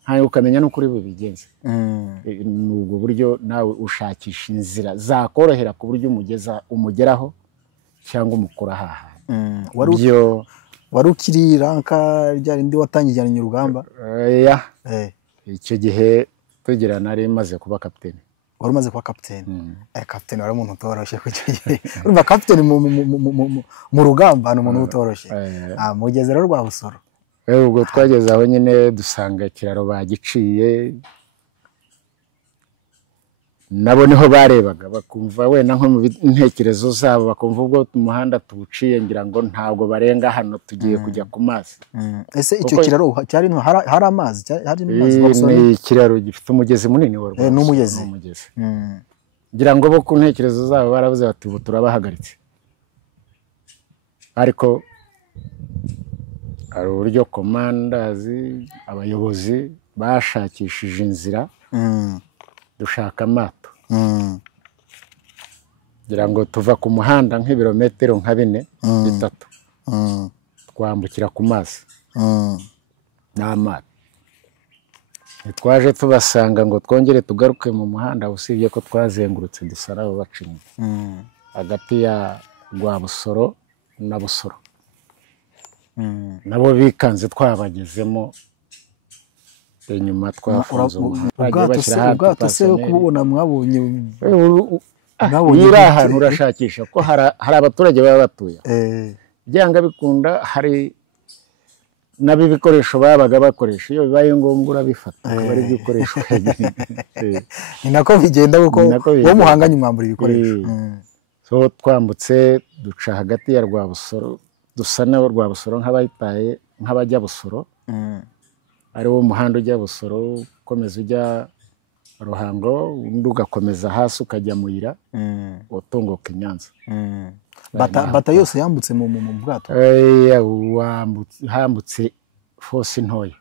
hanyuma ukamenya n'ukuri bubigenze. Nubwo buryo nawe ushakisha inzira zakorohera ku buryo umugeraho cyangwa umukura haha. Wari ukiri ranka ryarindi watangijyanye urugamba? Icyo gihe tugira nari maze kuba kapiteni. Wari umaze kuba kapiteni? Kapiteni wari umuntu utoroshye ku cyo gihe. Urumva kapiteni mu rugamba ni umuntu utoroshye. Mugeze rero Rwabusoro. Ubwo twageze aho nyine dusanga ikiraro bagiciye nabo niho barebaga bakumva wenda nko mu ntekerezo zabo bakumva ubwo umuhanda tuwuciye ngira ngo ntabwo barenga hano tugiye kujya ku mazi. Ese icyo kiraro cyari hari amazi ni ikiraro gifite umugezi munini wa Rwabusoro n'umugezi ngira ngo bo ku ntekerezo zabo baravuze bati ubu turabahagaritse ariko hari uburyo komandazi abayobozi bashakishije inzira dushaka amato ngira ngo tuva ku muhanda nk'ibirometero nka 4-3 twambukira ku mazi n'amato. Twaje tubasanga ngo twongere tugaruke mu muhanda usibye ko twazengurutse dusarabo bacinye hagati ya Rwabusoro na Busoro nabo bikanze twabagezemo inyuma twafunze ubwato se kubona mwabonye ahantu urashakisha ko hari abaturage baba batuye byanga bikunda hari nabi bikoresho babaga bakoresha iyo bibaye ngombwa urabifata bari bikoresho ni nako bigenda kuko wo muhanganye umwambura ibikoresho. So twambutse duca hagati ya Rwabusoro dusa na Rwabusoro nk'abayitaye nk'abajya Busoro ari wo muhanda ujya Busoro ukomeza ujya Ruhango undi ugakomeza hasi ukajya Muyira utunguka i Nyanza. Bata yose yambutse mu bwato? Hambutse force ntoya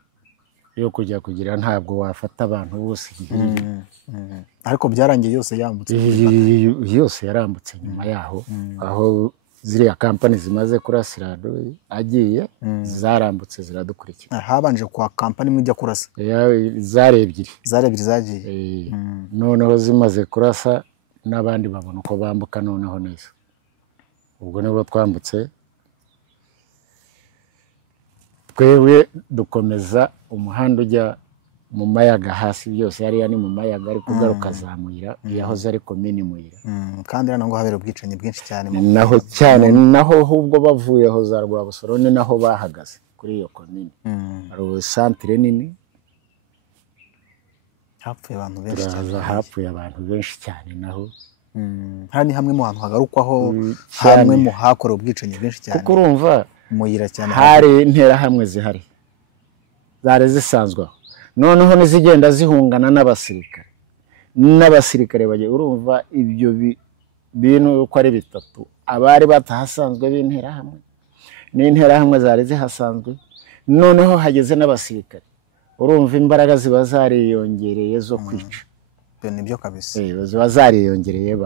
yo kujya kugira ntabwo wafata abantu bose ariko byarangiye yose yambutse yose yarambutse nyuma yaho aho ziriya kampani zimaze kurasira agiye zarambutse ziradukurikira. Habanje kwa kampani mujya kurasa zare ebyiri zagiye noneho zimaze kurasa n'abandi babona uko bambuka noneho neza. Ubwo nibwo twambutse twebwe dukomeza umuhanda ujya mu mayaga hasi byose yari mu mayaga ariko ugaruka za Muyira yahoze ari komini Muyira kandi rano ngo habera ubwicanyi bwinshi cyane naho cyane naho ahubwo bavuyeho za Rwabusoro ni naho bahagaze kuri iyo komini ari centre nini hapfuye abantu benshi cyane naho hari hamwe mu hantu hagarukwaho hamwe mu hakora ubwicanyi bwinshi cyane kuko urumva Muyira cyane hari intera hamwe zihari zare zisanzwe noneho nizigenda zihungana n'abasirikare bagiye urumva ibyo bintu uko ari bitatu abari batahasanzwe b'intera hamwe n'intera hamwe zari zihasanzwe noneho hageze n'abasirikare urumva imbaraga ziba zariyongereye zo kwica. nibyo kabisa. Ziba zariyongereye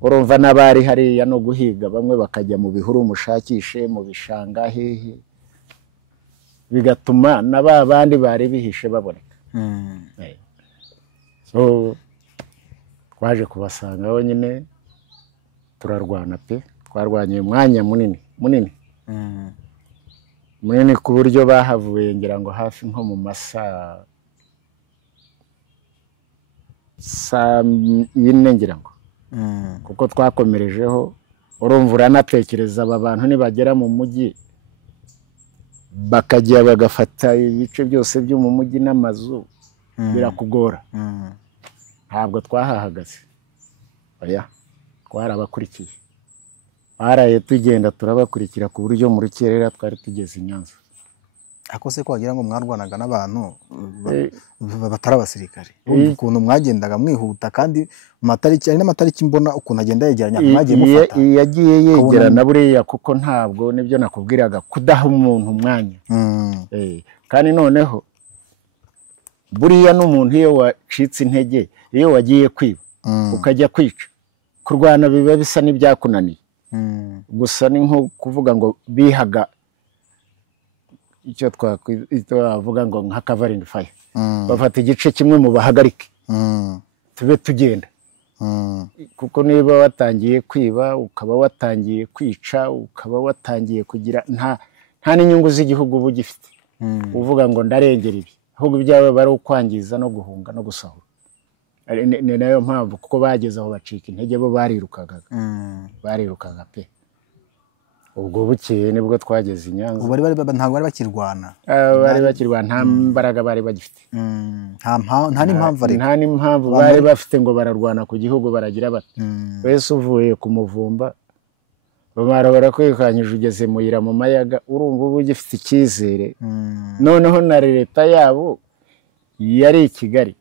urumva n'abari hariya no guhiga bamwe bakajya mu bihuru mushakishe mu bishanga hehe, bigatuma na ba bandi bari bihishe baboneka. So twaje kubasangaho nyine turarwana pe, twarwanye umwanya munini ku buryo bahavuye ngira ngo hafi nko mu masaa 4 ngira ngo, kuko twakomerejeho. Urumva uranatekereza aba bantu nibagera mu mujyi bakajya bagafata ibice byose byo mu mujyi n'amazu, birakugora. Ntabwo twahahagaze, oya twarabakurikiye, baraye tugenda turabakurikira ku buryo mu rukerera twari tugeze i Nyanza. Ako se ko wagira ngo mwarwanaga n'abantu batari abasirikare, ukuntu mwagendaga mwihuta kandi ari n'amatariki mbona ukuntu agenda yegeranya mwagiye mufata. Yagiye yegerana buriya kuko ntabwo nibyo nakubwiraga kudaha umuntu umwanya. Kandi noneho buriya n'umuntu iyo wacitse intege, iyo wagiye kwiba ukajya kwica, kurwana biba bisa n'ibyakunaniye. Gusa ni nko kuvuga ngo bihaga icyo twavuga ngo nka covering fire, bafata igice kimwe mu bahagarike tube tugenda. Kuko niba watangiye kwiba, ukaba watangiye kwica, ukaba watangiye kugira nta n'inyungu z'igihugu uba ugifite, uvuga ngo ndarengera ibi, ahubwo ibyawe bari ukwangiza no guhunga no gusahura. Ni nayo mpamvu kuko bageze aho bacika intege, bo barirukaga pe. Ubwo bukeye nibwo twageze i Nyanza. Ntabwo bari bakirwana, nta mbaraga bari bagifite, nta n'impamvu bari bafite ngo bararwana ku gihugu. Baragira bati wese uvuye ku muvumba bamara barakwikanyije ugeze muyira mu mayaga, urumva uba ugifite icyizere. Noneho na leta yabo yari i Kigali,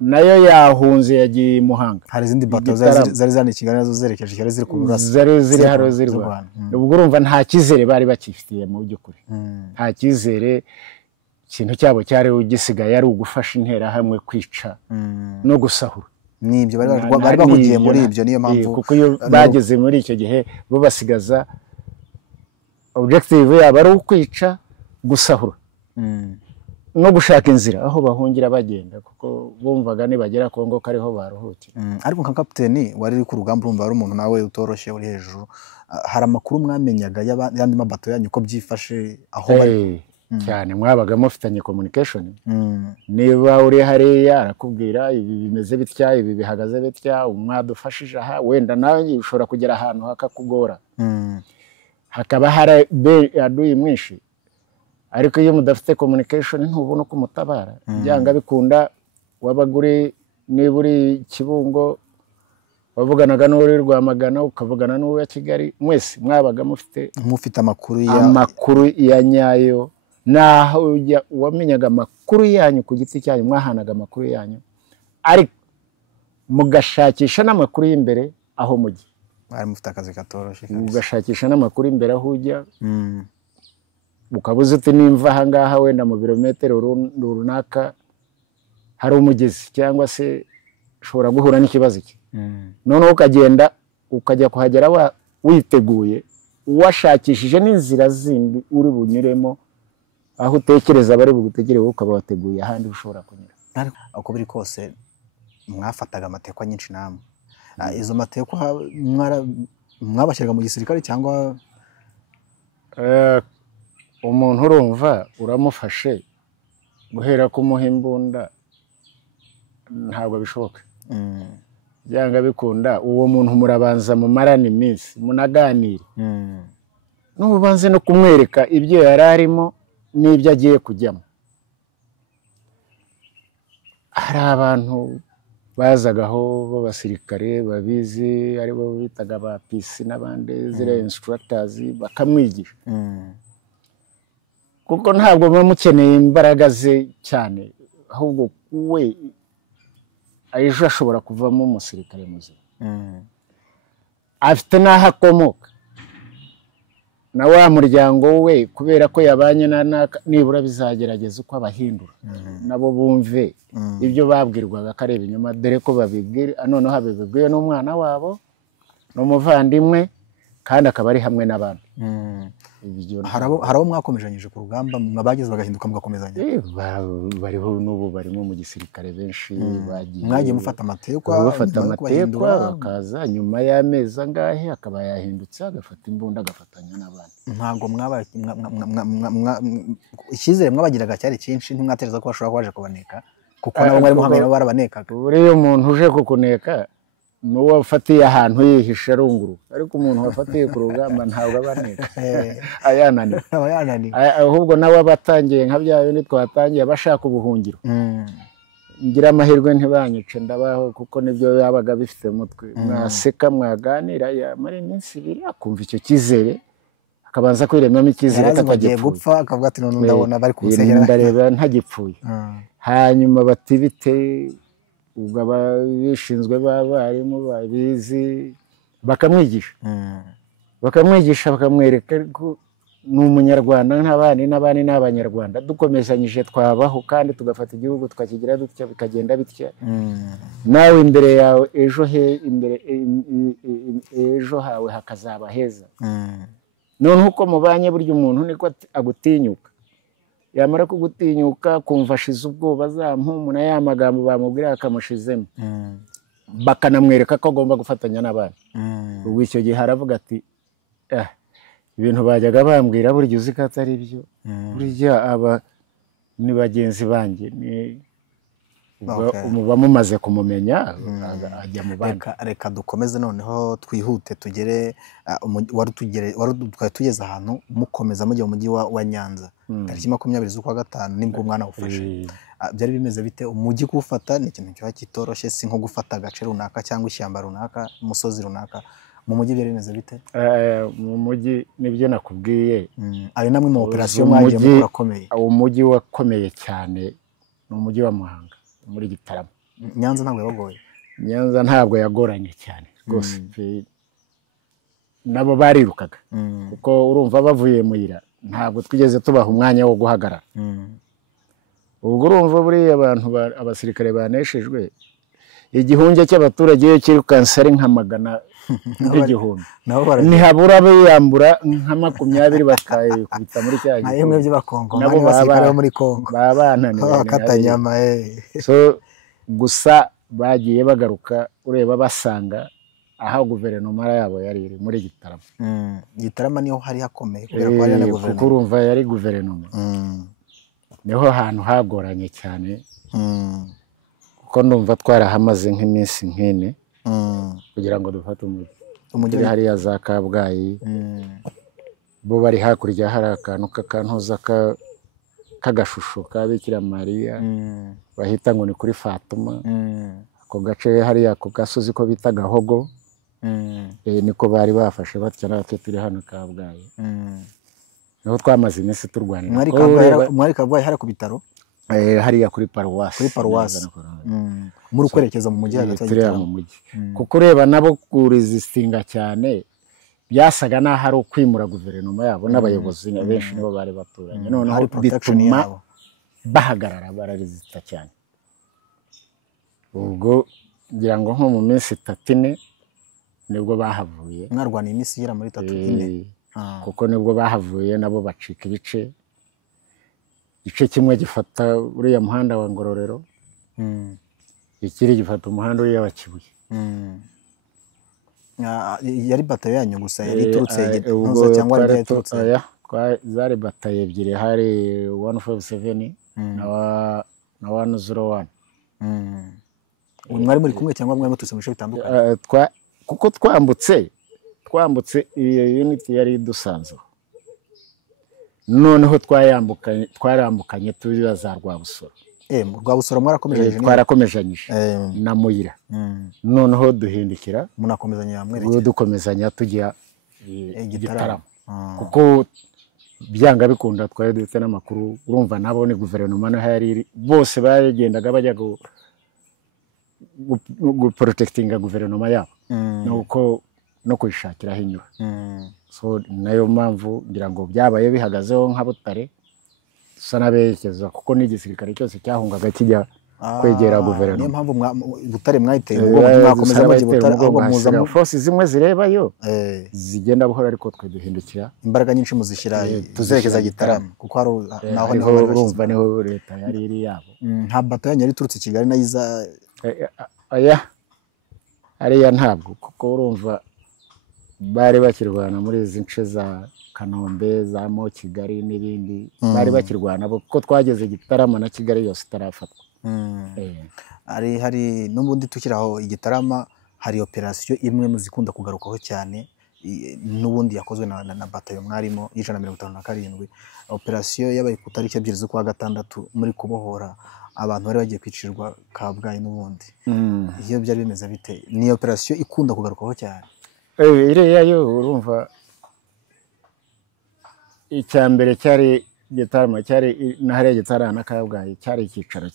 nayo yahunze yagiye i Muhanga. Hari izindi bato zari zani i Kigali nazo zerekeje Kigali ziri kurasa, ziri haro zirwana. Ubwo urumva nta cyizere bari bakifitiye mu by'ukuri, nta cyizere. Ikintu cyabo cyari ugisigaye ari ugufasha interahamwe kwica no gusahura. Nibyo bari bahugiye muri ibyo, niyo mpamvu kuko iyo bageze muri icyo gihe bo basigaza objective yabo ari ukwica, gusahura no gushaka inzira aho bahungira bagenda, kuko bumvaga nibagera Kongo kariho baruhukira. Ariko nka kapiteni wari uri ku rugamba, urumva ari umuntu nawe utoroshye uri hejuru, hari amakuru mwamenyaga y'andi mabato yanyu ko byifashe aho bari? Cyane mwabaga mufitanye communication. Niba uri hariya arakubwira ibi bimeze bitya, ibi bihagaze bitya, umwadufashije aha, wenda nawe ushobora kugera ahantu hakakugora, hakaba hari aduyi mwinshi. Ariko iyo mudafite communication ntubona uko mutabara. Byanga bikunda wabaguri, niba uri Kibungo wavuganaga n'uri Rwamagana, ukavugana n'uwa Kigali, mwese mwabaga mufite amakuru ya nyayo. Naho wamenyaga amakuru yanyu ku giti cyanyu, mwahanaga amakuru yanyu, ariko mugashakisha n'amakuru y'imbere aho mujya. Mwari mufite akazi katoroshye, mugashakisha n'amakuru imbere aho ujya, ukabuze uti nimva aha ngaha wenda mu birometero runaka hari umugezi, cyangwa se ushobora guhura n'ikibazo iki. Noneho ukagenda ukajya kuhagera witeguye, washakishije n'inzira zindi uri bunyuremo, aho utekereza bari bugutegerewe ukaba wateguye ahandi ushobora kunyura. Uko biri kose mwafataga amatekwa nyinshi namwe. Izo matekwa mwabashyiraga mu gisirikare cyangwa? Umuntu urumva uramufashe guhera kumuha imbunda ntabwo bishoboka. Byanga bikunda uwo muntu murabanza mu marani iminsi munaganire, n'ubanze no kumwereka ibyo yari arimo n'ibyo agiye kujyamo. Hari abantu bazagaho b'abasirikare babizi, aribo bitaga ba PC n'abandi zire instructors, bakamwigisha. Kuko ntabwo mukeneye imbaraga ze cyane, ahubwo we ejo ashobora kuvamo umusirikare muzima. Afite n'aho akomoka, na wa muryango we kubera ko yabanye nibura bizagerageza uko abahindura nabo bumve ibyo babwirwaga kareba inyuma dore ko babibwira noneho babibwiye n'umwana wabo n'umuvandimwe kandi akaba ari hamwe n'abantu. hari abo mwakomejanyije ku rugamba mwabageze bagahinduka mugakomezanya? bariho n'ubu barimo mu gisirikare benshi mwagiye mufata amatekwa bakaza nyuma y'amezi angahe akaba yahindutse agafata imbunda agafatanya n'abandi. ntabwo icyizere mwabagiraga cyari cyinshi ntimwatekereza ko bashobora kubaje kubaneka kuko nabo mwari muhanganye barabanekaga? buriya umuntu uje kukuneka n'uwo wafatiye ahantu yihishe arunguru ariko umuntu wafatiye ku rugamba ntabwo abaneka ayananiwe ahubwo nawe abatangiye nka bya bindi twatangiye bashaka ubuhungiro ngira amahirwe ntibanyice ndabaho kuko nibyo yabaga bifite umutwe mwaseka mwaganira yamara iminsi 2 akumva icyo cyizere akabanza kwiremamo icyizere atagiye gupfa akavuga ati none ndabona bari kunsegera ndareba ntagipfuye hanyuma batibite ubwo abishinzwe b'abarimu babizi bakamwigisha bakamwereka ko ni umunyarwanda n'abandi n'abanyarwanda dukomezanyije twabaho kandi tugafata igihugu tukakigira dutya bikagenda bitya nawe imbere yawe ejo hawe hakazaba heza. noneho uko mubanye burya umuntu niko agutinyuka yamara kugutinyuka kumva ashize ubwoba zampumuna ya magambo bamubwira akamushizemo bakanamwereka ko agomba gufatanya n'abandi. ubwo icyo gihe haravuga ati ibintu bajyaga bambwira burya uzi ko atari byo burya aba ni bagenzi banjye muba mumaze kumumenya ajya mu bandi. reka dukomeze noneho twihute tugere twari tugeze ahantu mukomeza mujya mu mujyi wa Nyanza tariki 20 z'ukwa gatanu nibwo umwana ufashe. byari bimeze bite umujyi kuwufata? ni ikintu cyo kitoroshye si nko gufata agace runaka cyangwa ishyamba runaka umusozi runaka. mu mujyi byari bimeze bite? mu mujyi nibyo nakubwiye ayo namwe mu operation mwagiye murakomeye. umujyi wakomeye cyane ni umujyi wa Muhanga muri Gitarama. Nyanza ntabwo yagoye? Nyanza ntabwo yagoranye cyane rwose nabo barirukaga kuko urumva bavuye muyira ntabwo twigeze tubaha umwanya wo guhagarara. ubwo urumva buriya abantu abasirikare baneshejwe igihunge cy'abaturage iyo kirukanse ari nka magana n'igihumbi ntihabura biyambura nka 20 bakayikubita muri cya gihe. Nayemwe by'abakongo nabo basirikare muri Kongo babananiwe bakatanyama so gusa bagiye bagaruka ureba basanga aho guverinoma yabo yari iri muri Gitarama. Gitarama niho hari hakomeye kubera ko ari na guverinoma kuko urumva yari guverinoma niho hantu hagoranye cyane kuko ndumva twarahamaze nk'iminsi nk'ine kugira ngo dufate umujyi hariya za Kabgayi bo bari hakurya hari akantu k'akantuza k'agashusho ka Bikira Mariya bahita ngo ni kuri Fatuma. ako gace hariya ku gasozi ko bita Gahogo niko bari bafashe batya natwe turi hano Kabgayi niho twamaze iminsi turwanira. mwari Kabgayi hari ku bitaro hariya kuri paruwasi muri kwerekeza mu mujyi hagati mu mujyi kuko ureba nabo kuresistinga cyane byasaga naho ari ukwimura guverinoma yabo n'abayobozi benshi nibo bari baturanye noneho bituma bahagarara bararesista cyane. ubwo ngira ngo nko mu minsi 3-4 nibwo bahavuye. mwarwaniye iminsi igera muri 3-4 kuko nibwo bahavuye nabo bacika ibice kimwe gifata uriya muhanda wa Ngororero ikiri gifata umuhanda uriya wa Kibuye. yari batayo yanyu gusa yari turutse cyangwa yari turutse? zari batayo ebyiri hari 157 na 101. mwari muri kumwe cyangwa mwari muturutse mu bice bitandukanye? kuko twambutse iyo unit yari dusanzwe noneho twarambukanye tubiba za Rwabusoro. Rwabusoro twarakomejanyije na Muyira noneho duhindukira munakomezanya mwerekeza dukomezanya tujya Gitarama kuko byanga bikunda twari dufite n'amakuru urumva nabo ni guverinoma naho yari bose bagendaga bajya protectinga guverinoma yabo nuko no kwishakira hinyura. so nayo mpamvu ngira ngo byabaye bihagazeho nka Butare dusa n'aberekeza kuko n'igisirikare cyose cyahungaga kijya kwegera niyo guverinoma. mpamvu Butare mwayiteye umugongo mwakomeza mujya Butare ahubwo muza force zimwe zirebayo zigenda buhora ariko twe duhindukira imbaraga nyinshi muzishyira tuzerekeza Gitarama kuko naho urumva niho leta yari iri yabo. nta bato yari iturutse i Kigali nayiza ariya ntabwo kuko urumva bari bakirwana muri izi nce za Kanombe za Mo Kigali n'ibindi bari bakirwana kuko twageze Gitarama na Kigali yose itarafatwa. hari n'ubundi tukiraho Igitarama hari operasiyo imwe muzikunda kugarukaho cyane n'ubundi yakozwe na batayo mwarimo y'157 operasiyo yabaye ku tariki 2 z'ukwa gatandatu muri kubohora abantu bari bagiye kwicirwa Kabgayi n'ubundi. Iyo byari bimeze bite? Ni operasiyo ikunda kugarukaho cyane. Iriya yo urumva icya mbere cyari Gitarama cyari nahari Gitarama na Kabgayi cyari icyicaro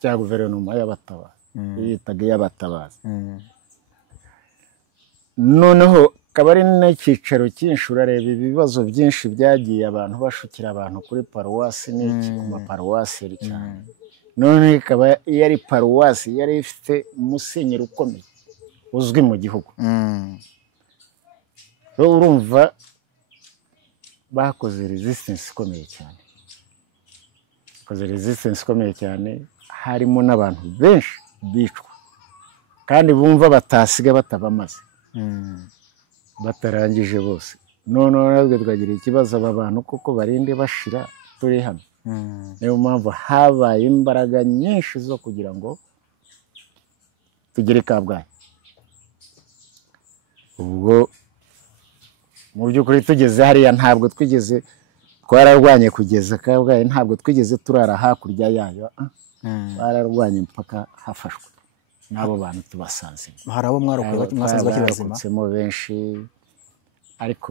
cya guverinoma y'abatabazi yitaga y'abatabazi. Noneho kaba ari n'icyicaro cyinshi urareba ibibazo byinshi byagiye abantu bashukira abantu kuri paruwasi n'iki ku maparuwasi cyane. None ikaba yari paruwasi yari ifite umusenyeri ukomeye uzwi mu gihugu. Urumva bakoze resistance ikomeye cyane, harimo n'abantu benshi bicwa kandi bumva batasiga batabamaze batarangije bose. None natwe twagira ikibazo aba bantu kuko barinde bashira turi hano. Niyo mpamvu habaye imbaraga nyinshi zo kugira ngo tugere Kabgayi. Ubwo mu by'ukuri tugeze hariya ntabwo twigeze twararwanye kugeza Kabgayi, ntabwo twigeze turara hakurya yayo. Bararwanye mpaka hafashwe n'abo bantu tubasanze. Hari abo mwarokoye mwasanze bakiri bazima benshi ariko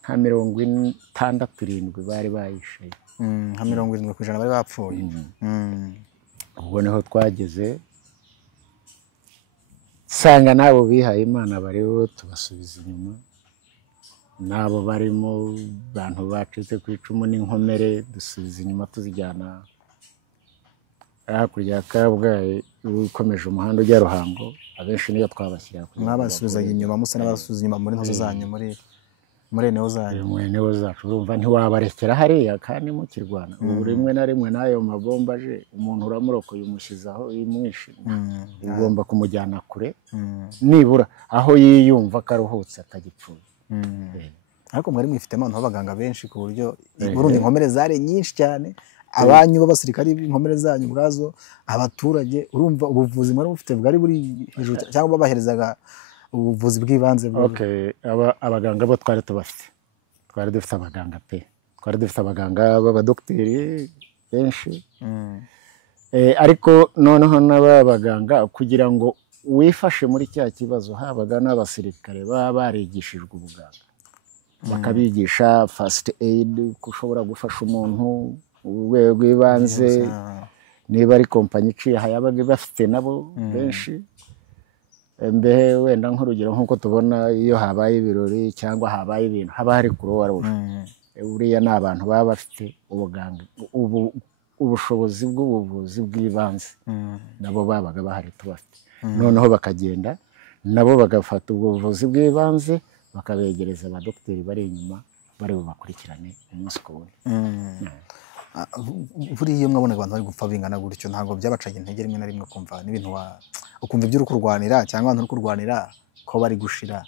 nka 67 bari bayishe. Nka 70% bari bapfuye. Ubwo niho twageze sanga nabo bihaye Imana bariho tubasubiza inyuma. Nabo barimo bantu bacitse ku icumu n'inkomere dusubiza inyuma tuzijyana hakurya Kabgayi. Ukomeje umuhanda ujya Ruhango abenshi niyo twabashyira mwabasubizaga inyuma musa n'abasubiza inyuma muri ntozo zanyu muri eneo zanyu zacu. Urumva ntiwabarekera hariya kandi mukirwana. Ubu rimwe na rimwe n'ayo mabomba aje umuntu uramurokoye umushyizaho imwishi ugomba kumujyana kure nibura aho yiyumva karuhutse atagipfuye. Ariko mwari mwifitemo abantu b'abaganga benshi ku buryo Burundi inkomere zari nyinshi cyane. Abanyu b'abasirikari b'inkomere zanyu ubwazo abaturage urumva ubuvuzi mwari mufite bwari buri hejuru cyangwa babaherezaga ubuvuzi bw'ibanze. Abaganga bo twari dufite abaganga pe. Twari dufite abaganga b'abadokiteri benshi. Ariko noneho n'abaganga kugira ngo wifashe muri cya kibazo habaga n'abasirikare baba barigishijwe ubuganga bakabigisha first aid kushobora gufasha umuntu urwego rw'ibanze niba ari kompanyi iciye yabaga bafite nabo benshi. Mbehe wenda nk'urugero nk'uko tubona iyo habaye ibirori cyangwa habaye ibintu haba hari Croix Rouge. Uriya ni abantu baba bafite ubuganga ubushobozi bw'ubuvuzi bw'ibanze nabo babaga bahari tubafite. Noneho bakagenda nabo bagafata ubwo buvuzi bw'ibanze bakabegereza abadokiteri bari inyuma bari bubakurikirane umunsi ku wundi. Buriya mwabona abantu bari gupfa bingana gutyo ntabwo byabacaga intege rimwe na rimwe kumva n'ibintu ukumva ibyo uri kurwanira cyangwa abantu uri kurwanira ko bari gushira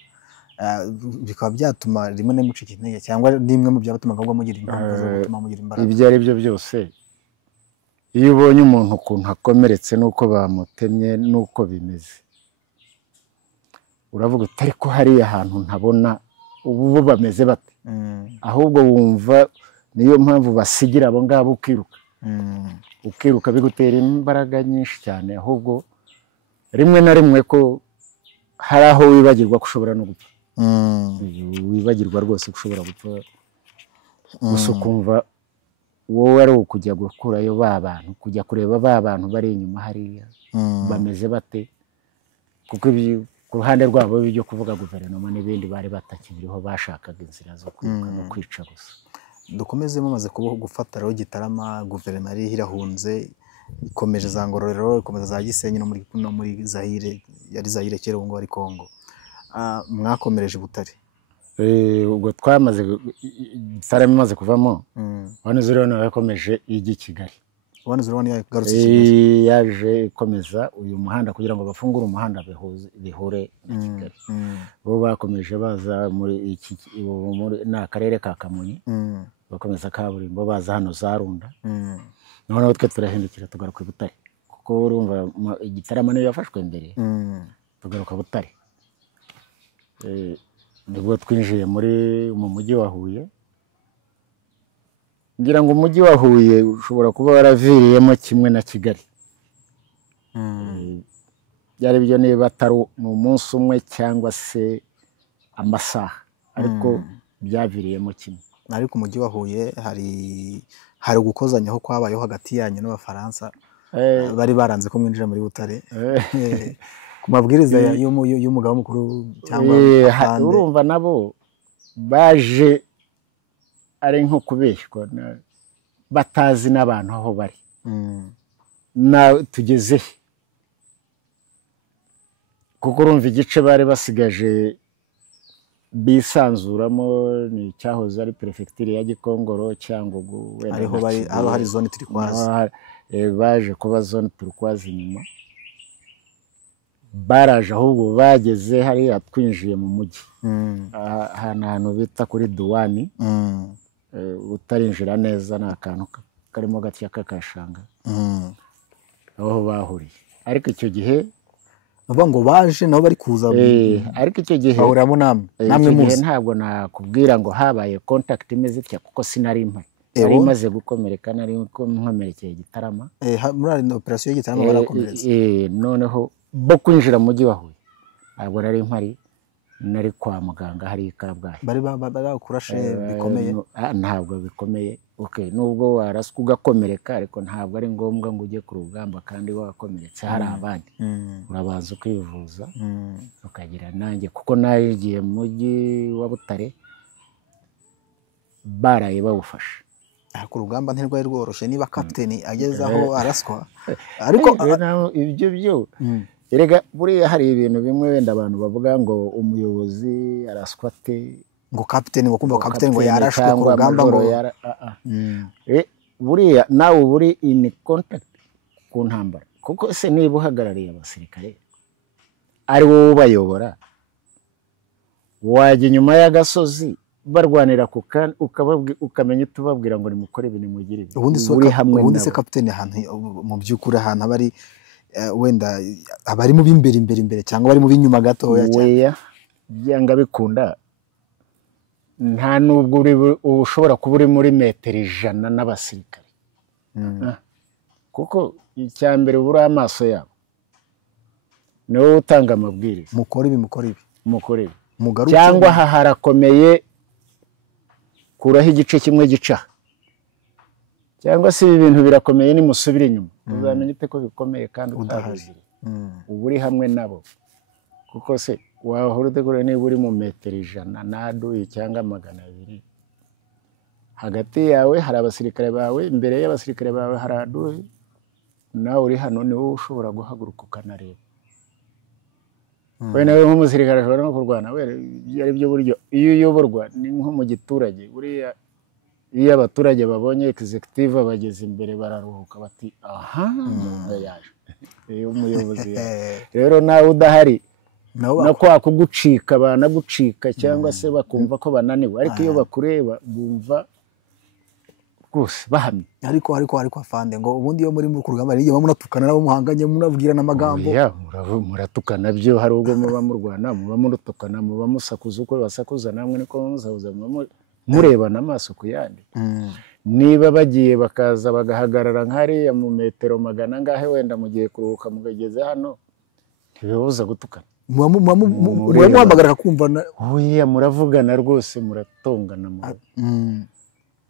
bikaba byatuma rimwe na mucika intege cyangwa nimwe mu byabatumaga ngo mugira imbaraga zo gutuma mugira imbaraga. Ibyo ari byo byose iyo ubonye umuntu ukuntu akomeretse nuko bamutemye nuko bimeze uravuga utari ko hari ahantu ntabona ubu bameze bate. Ahubwo wumva niyo mpamvu basigira abo ngabo ukiruka bigutera imbaraga nyinshi cyane. Ahubwo rimwe na rimwe ko hari aho wibagirwa ko ushobora no gupfa. Wibagirwa rwose ko ushobora gupfa gusa ukumva wowe ari ukujya gukurayo bantu kujya kureba bantu bari inyuma hariya bameze bate kuko ku ruhande rwabo byo kuvuga guverinoma n'ibindi bari batakiriho bashakaga inzira zo kwiruka no kwica gusa. Dukomeze mumaze gufata rero Gitarama, guverinoma yari irahunze, ikomeje za Ngororero, ikomeza za Gisenyi no muri Zaire, yari Zaire kera ubu ngubu ari Congo. Mwakomereje Butare. Ubwo twamaze Gitarama imaze kuvamo, One Zero One yakomeje ijya i Kigali. One Zero One yagarutse i Kigali, yaje ikomeza uyu muhanda kugira ngo bafungure umuhanda bihure na Kigali. Bo bakomeje baza muri n'akarere ka Kamonyi, bakomeza kaburimbo baza hano za Runda, noneho twe turahindukira tugaruka i Butare kuko urumva Gitarama niyo yafashwe mbere, tugaruka Butare. Nibwo twinjiye mu mujyi wa Huye. Ngira ngo umujyi wa Huye ushobora kuba waraviriyemo kimwe na Kigali. Byari byo niba atari umunsi umwe cyangwa se amasaha, ariko byaviriyemo kimwe. Ariko umujyi wa Huye hari gukozanyaho kwabayeho hagati yanyu n'Abafaransa, bari baranze ko mwinjira muri Butare ku mabwiriza y'umugaba mukuru cyangwa urumva nabo baje ari nko kubeshywa batazi n'abantu aho bari. Tugeze kuko urumva igice bari basigaje bisanzuramo ni cyahoze ari perefegitura ya Gikongoro cyangwa ariho hari zone turquoise, baje kuba zone turquoise inyuma. Baraje ahubwo bageze hariya twinjiye mu mujyi, ahantu bita kuri Duwani, utarinjira neza ni akantu karimo gatya kakashanga, aho bahuriye. Ariko icyo gihe bavuga ngo baje nabo bari kuza, ariko icyo gihe bahuramo namwe muzi. Ntabwo nakubwira ngo habaye contact imeze itya kuko sinari mpari, nari maze gukomereka, nari nkomerekeye Gitarama. Muri operation y'Igitarama barakomeretse. Noneho bo kwinjira mu mujyi wa Huye ntabwo nari mpari, nari kwa muganga hari i Kabgayi. Bari bakurashe bikomeye? Ntabwo bikomeye. Nubwo waraswa ugakomereka, ariko ntabwo ari ngombwa ngo ujye ku rugamba kandi wakomeretse hari abandi. Urabanza ukivuza ukagira nanjye, kuko nagiye mu mujyi wa Butare baraye bawufashe. Ariko urugamba ntirwari rworoshye niba kapiteni ageze aho araswa. Ariko ibyo erega buriya hari ibintu bimwe wenda abantu bavuga ngo umuyobozi araswa te, ngo kapiteni, ngo kumva kapiteni ngo yarashwe ku rugamba ngo buriya nawe buri in contact ku ntambara. Kuko se niba uhagarariye abasirikare ari wowe ubayobora, wajya inyuma y'agasozi barwanira ukamenya utubabwira ngo nimukore ibi nimugire ibi. Ubundi se kapiteni ahantu mu by'ukuri ahantu abari wenda abari mu b'imbere cyangwa bari mu b'inyuma gatoya cyane, byanga bikunda nta nubwo ushobora kuba uri muri metero 100 n'abasirikare, kuko icya mbere ubura amaso yabo, niwe utanga amabwiriza, mukore ibi cyangwa aha harakomeye, kuraho igice kimwe gica, cyangwa se ibi bintu birakomeye nimusubire inyuma. Uzamenye ute ko bikomeye kandi utahazire, uba uri hamwe nabo. Kuko se wahora utegura niba uri mu metero 100 n'aduye cyangwa 200, hagati yawe hari abasirikare bawe, imbere y'abasirikare bawe hari aduye, nawe uri hano ni wowe ushobora guhaguruka ukanareba. We nawe nk'umusirikare ashobora no kurwana, ari byo buryo iyo uyoborwa ni nko mu giturage. Buriya iyo abaturage babonye executive bageze imbere bararuhuka bati aha yaje umuyobozi. Rero nawe udahari no kwakugucika banagucika cyangwa se bakumva ko bananiwe, ariko iyo bakureba bumva rwose bahamye. Ariko afande ngo ubundi iyo muri mu kurugamba iyo munatukana nabo muhanganye munabwirana amagambo, muratukana byo, hari ubwo muba murwana, muba murutukana, muba musakuza uko basakuza, namwe niko musakuza, murebana amaso ku yandi. Niba bagiye bakaza bagahagarara nk'ariya mu metero 100 ngahe, wenda mugiye kuruhuka mugageze hano, ntibibuza gutukana. muhamagara kumva oya muravugana rwose muratongana.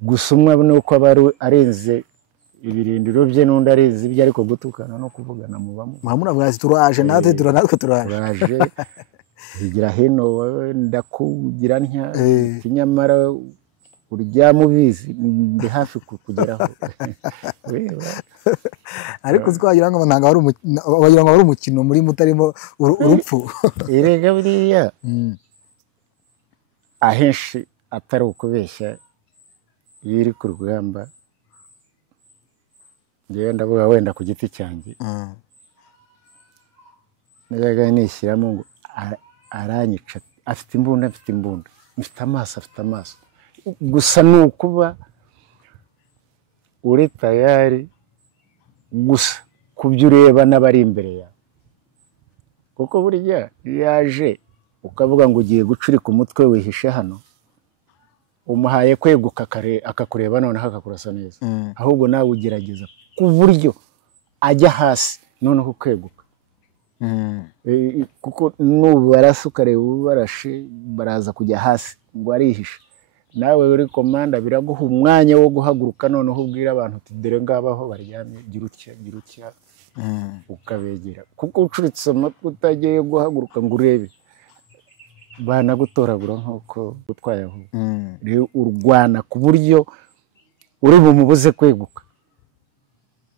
Gusa umwe nuko aba arenze ibirindiro bye n'undi arizi ibyo ariko gutukana no kuvugana mubamo mwamura mwazi turaje natwe turaje higira hino ndakugira ntya kinyamara uryama ubizi ndi hafi kugeraho ariko twagira ngo nanga wari umukino muri mutarimo urupfu erega buriya ahenshi atari ukubeshya iyo iri ku rugamba ngewe ndavuga wenda ku giti cyanjye najyaga nishyiramo ngo aranyica afite imbunda mfite amaso gusa ni ukuba uri tayari gusa ku byo ureba n'abari imbere yawe kuko burya yaje ukavuga ngo ugiye gucurika umutwe wihishe hano umuhaye kweguka akakureba noneho akakurasa neza ahubwo nawe ugerageza ku buryo ajya hasi noneho ukweguka kuko nubarasa ukareba ubarashe baraza kujya hasi ngo arihishe nawe uri komanda biraguha umwanya wo guhaguruka noneho ubwira abantu uti dore ngabaho baryamye gira utya ukabegera kuko ucuritse amatwi utagiye guhaguruka ngo urebe banagutoragura nk'uko utwaye aho urwana ku buryo uri bumubuze kweguka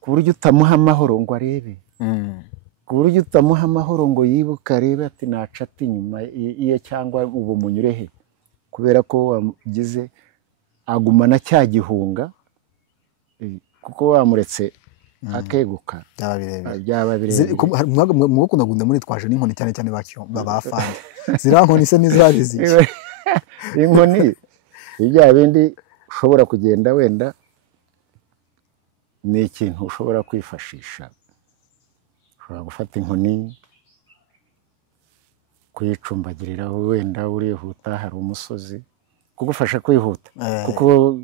ku buryo utamuha amahoro ngo arebe ku buryo utamuha amahoro ngo yibuke arebe ati nacata inyuma iye cyangwa ubu munyurehe kubera ko wagize agumana cya gihunga kuko wamuretse akeguka byaba birebire mwakunda muri twaje n'inkoni cyane babafande zirankoni se n'izabizi inkoni ibya bindi ushobora kugenda wenda ni ikintu ushobora kwifashisha ushobora gufata inkoni kuyicumbagirira wenda urihuta hari umusozi kugufasha kwihuta kuko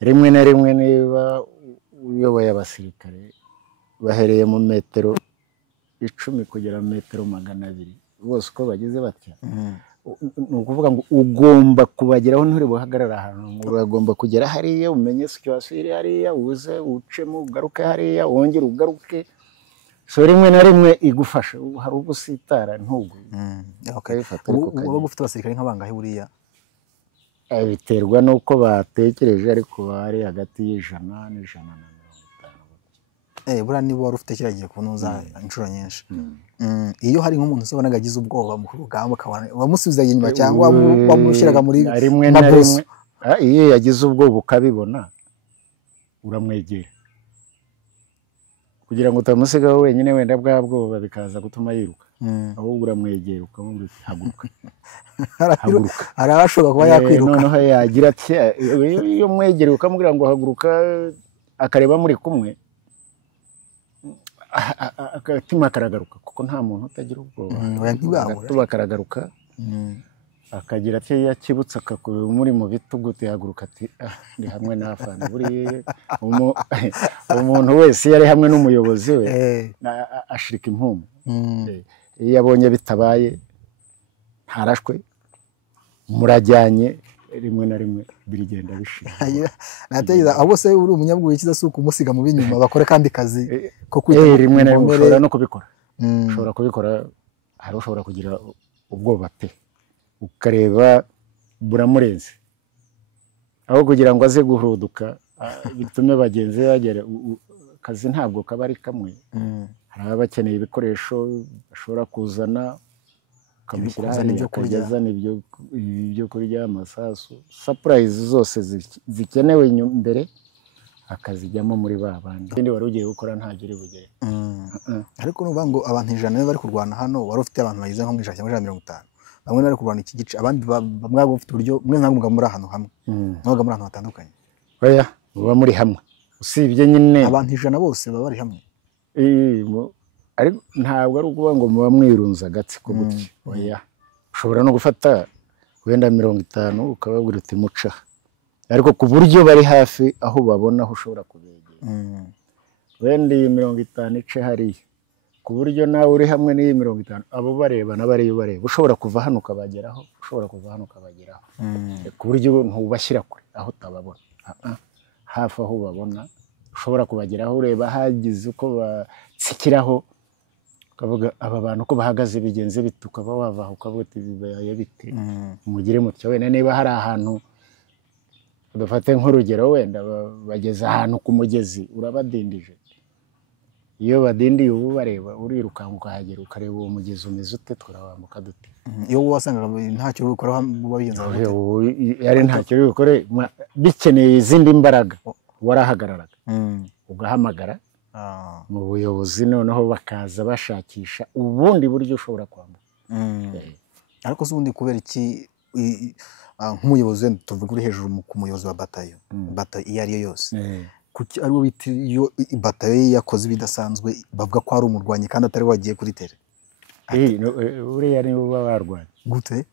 rimwe na rimwe niba uyoboye abasirikare bahereye mu metero 10 kugera mu metero 200 bose uko bagize batya ni ukuvuga ngo ugomba kubageraho nturi buhagarara ahantu uragomba kugera hariya umenye situation iri hariya uze ucemo ugaruke hariya wongere ugaruke so rimwe na rimwe igufasha hari ubusitara ntugwe ukayifata ariko uba ufite abasirikare nk'abangahe buriya biterwa nuko batekereje ariko bari hagati y'ijana n'ijana na 50 buriya niba wari ufite kiragiye kunoza inshuro nyinshi iyo hari nk'umuntu usobonaga agize ubwoba mu rugamba wamusubiza inyuma cyangwa wamushyiraga muri mabuso iyo yagize ubwoba ukabibona uramwegera kugira ngo utamusigaho wenyine wenda bwa bwoba bikaza gutuma yiruka ahubwo uramwegera ukamubwira uti haguruka arashobora kuba yakwiruka noneho yagira ati iyo mwegereye ukamubwira ngo haguruka akareba muri kumwe agatima karagaruka kuko nta muntu utagira ubwoba agatuba karagaruka akagira ati yakibutsa muri mu bitugu tihaguruka ati ndi hamwe n'afana buriye umuntu wese yari hamwe n'umuyobozi we ashirika impumu iyo yabonye bitabaye ntarashwe murajyanye rimwe na rimwe birigenda bishira nategeza abo se uri umunyabwuye kiza suko umusiga mu binyuma bakore kandi kazi ko kujya rimwe na rimwe ushobora no kubikora ushobora kubikora hari ushobora kugira ubwoba pe ukareba buramurenze aho kugira ngo aze guhuruduka bitume bagenzi bagera kazi ntabwo kaba ari kamwe hari abakeneye ibikoresho bashobora kuzana kamushyira ibyo kurya ibyo kurya amasasu surprise zose zikenewe imbere akazijyamo muri babandi kandi wari ugiye gukora ntacyo uri bugere ariko nuvuga ngo abantu 100 bari kurwana hano wari ufite abantu bagize nko mu 150 bamwe bari kurwana iki gice abandi bamwe bafite uburyo mwe ntabwo muri ahantu hamwe ntabwo muri ahantu hatandukanye oya uba muri hamwe usibye nyine abantu 100 bose baba bari hamwe ariko ntabwo ari ukuvuga ngo muba mwirunza agatsiko gutya oya ushobora no gufata wenda 50 ukababwira uti muca ariko ku buryo bari hafi aho babona aho ushobora kubegera wenda 50 ice hariya ku buryo nawe uri hamwe n'iyi 50 abo bareba n'abari bareba ushobora kuva hano ukabageraho ushobora kuva hano ukabageraho ku buryo ntubashyira kure aho utababona hafi aho babona ushobora kubageraho ureba hagize uko batsikiraho ukavuga aba bantu uko bahagaze bigenze bite ukaba wavaho ukavuga uti bibaye bite mugire mutyo wenda niba hari ahantu dufate nk'urugero wenda bageze ahantu ku mugezi urabadindije iyo badindiye ubu bareba urirukanka ukahagera ukareba uwo mugezi umeze ute turawambuka dute iyo wasangaga ntacyo uri gukora wabigenza yari ntacyo uri gukore bikeneye izindi mbaraga warahagararaga ugahamagara mu buyobozi noneho bakaza bashakisha ubundi buryo ushobora kwambuka ariko se ubundi kubera iki nk'umuyobozi wenda tuvuga uri hejuru ku muyobozi wa batayo iyo ari yo yose kuki ariwo bita iyo batayo ye yakoze ibidasanzwe bavuga ko ari umurwanyi kandi atari wagiye kuri tere uriya nibo baba barwanya gute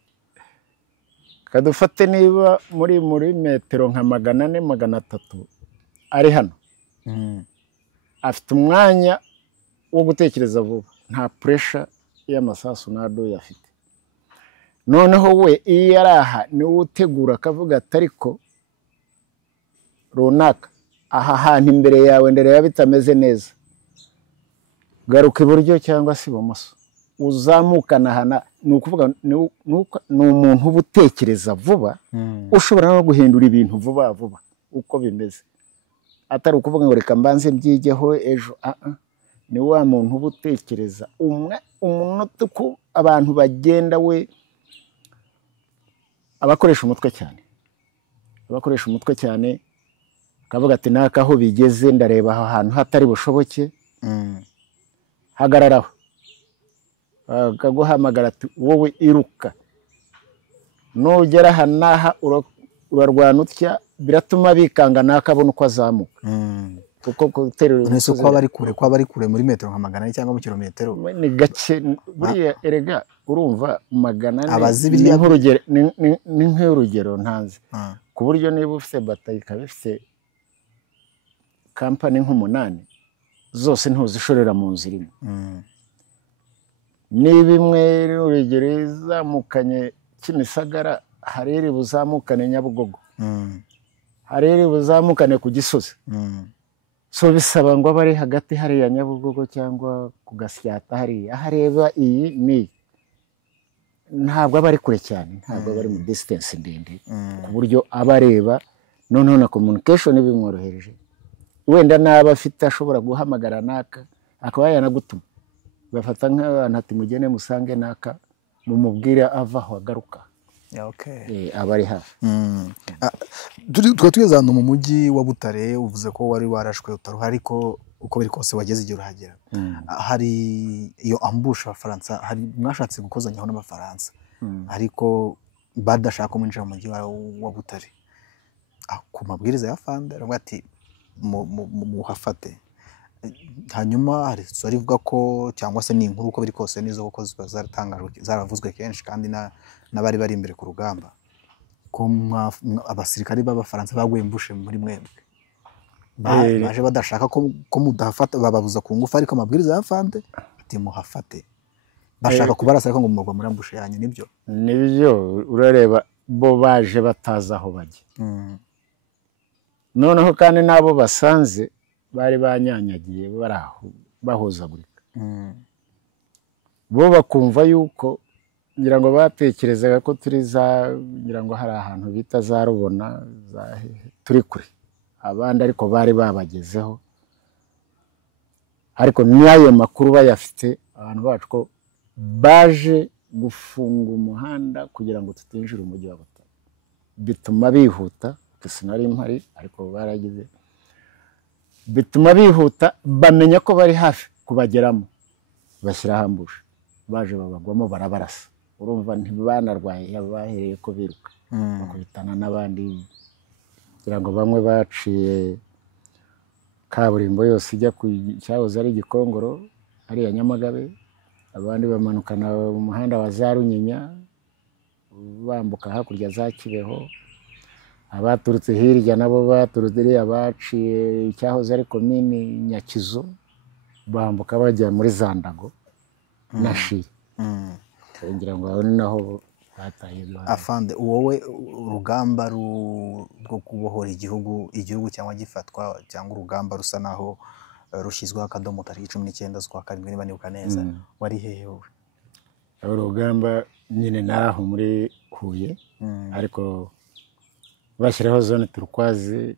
kadufate niba muri metero nka 400 300 ari hano afite umwanya wo gutekereza vuba nta pressure y'amasasu nado yafite noneho we iyo yari aha niwe utegura akavuga atariko runaka aha hantu imbere yawe ndareba bitameze neza garuka iburyo cyangwa se ibumoso uzamukana hana ni ukuvuga ni umuntu uba utekereza vuba ushobora no guhindura ibintu vuba vuba uko bimeze atari ukuvuga ngo reka mbanze mbyigeho ejo ni wa muntu uba utekereza umunota uko abantu bagenda we abakoresha umutwe cyane akavuga ati naka aho bigeze ndareba aho hantu hatari bushoboke hagararaho akaguhamagara ati wowe iruka nugera aha n'aha urarwana utya biratuma bikanga nakabona uko azamuka kuko guterera nese ko abari kure muri metero nka 400 cyangwa mu kilometero ni gake buriya erega urumva 400 ni nk'urugero ntanze ku buryo niba ufite batayi kabifite kampani nk'umunani zose ntuzishorera mu nzira imwe niba imwe urugero izamukanye Kimisagara harere buzamukane Nyabugogo harere buzamukane ku Gisozi so bisaba ngo abari hagati hari ya Nyabugogo cyangwa ku Gasyata hari ahareba iyi ni ntabwo abari kure cyane ntabwo bari mu distance ndende ku buryo abareba noneho na communication bimworohereje wenda naba afite ashobora guhamagara naka akaba yanagutuma bafata nk'abantu ati mugene musange naka mumubwira avaho agaruka abari hafi tugeze hano mu mujyi wa Butare uvuze ko wari warashwe utaruha ariko uko biri kose wageze igihe urahagera hari iyo ambush Abafaransa hari mwashatse gukozanyaho n'Abafaransa ariko badashaka kumwinjira mu mujyi wa Butare ku mabwiriza ya Fande aravuga ati muhafate hanyuma hari isuri ivuga ko cyangwa se ni inkuru uko biri kose nizo kuko zaratangajwe zaravuzwe kenshi kandi n'abari bari imbere ku rugamba ko abasirikari b'Abafaransa baguye imbushe muri mwebwe baje badashaka ko mudahafata bababuza ku ngufu ariko amabwiriza ya Fande ati muhafate bashaka kubarasa ariko ngo mugwa muri ambushe yanyu nibyo urareba bo baje bataza aho bajye noneho kandi nabo basanze bari banyanyagiye baraho bahuzagurika bo bakumva yuko ngira ngo batekerezaga ko turi ngira ngo hari ahantu bita za Rubona turi kure abandi ariko bari babagezeho ariko n'ayo makuru bayafite abantu bacu ko baje gufunga umuhanda kugira ngo tutinjire umujyi wa Butare bituma bihuta sinari mpari ariko baragize bituma bihuta bamenya ko bari hafi kubageramo bashyira hambusha baje babagwamo barabarasa urumva ntibanarwaye bahereye ko biruka bakubitana n'abandi kugira ngo bamwe baciye kaburimbo yose ijya ku cyahoze ari Gikongoro ari ya Nyamagabe abandi bamanukana umuhanda wa za Runyinya bambuka hakurya za Kibeho abaturutse hirya nabo baturutse abaciye cyahoze ari komini Nyakizo bambuka bajya muri Zandago na Shiri ngira ngo aho naho bataye ibyo afande wowe urugamba rwo kubohora igihugu cyangwa gifatwa cyangwa urugamba rusa naho rushyizweho akadomo tariki 19 z'ukwa karindwi niba nibuka neza wari hehe wowe urugamba nyine naraho muri Huye ariko bashyiraho zone turukwazi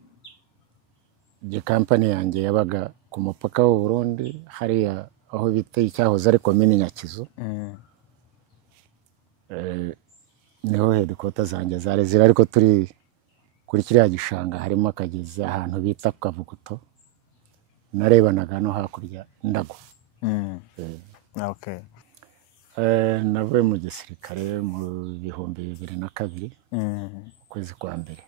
je kampani yanjye yabaga ku mupaka w'u Burundi hariya aho bita icyahoze ari komini Nyakizu niho headquarters zanjye zari ziri ariko turi kuri kiriya gishanga harimo akagezi ahantu bita Kavuguto narebanaga no hakurya Ndago. Okay. Navuye mu gisirikare mu 2002 kwezi kwa mbere.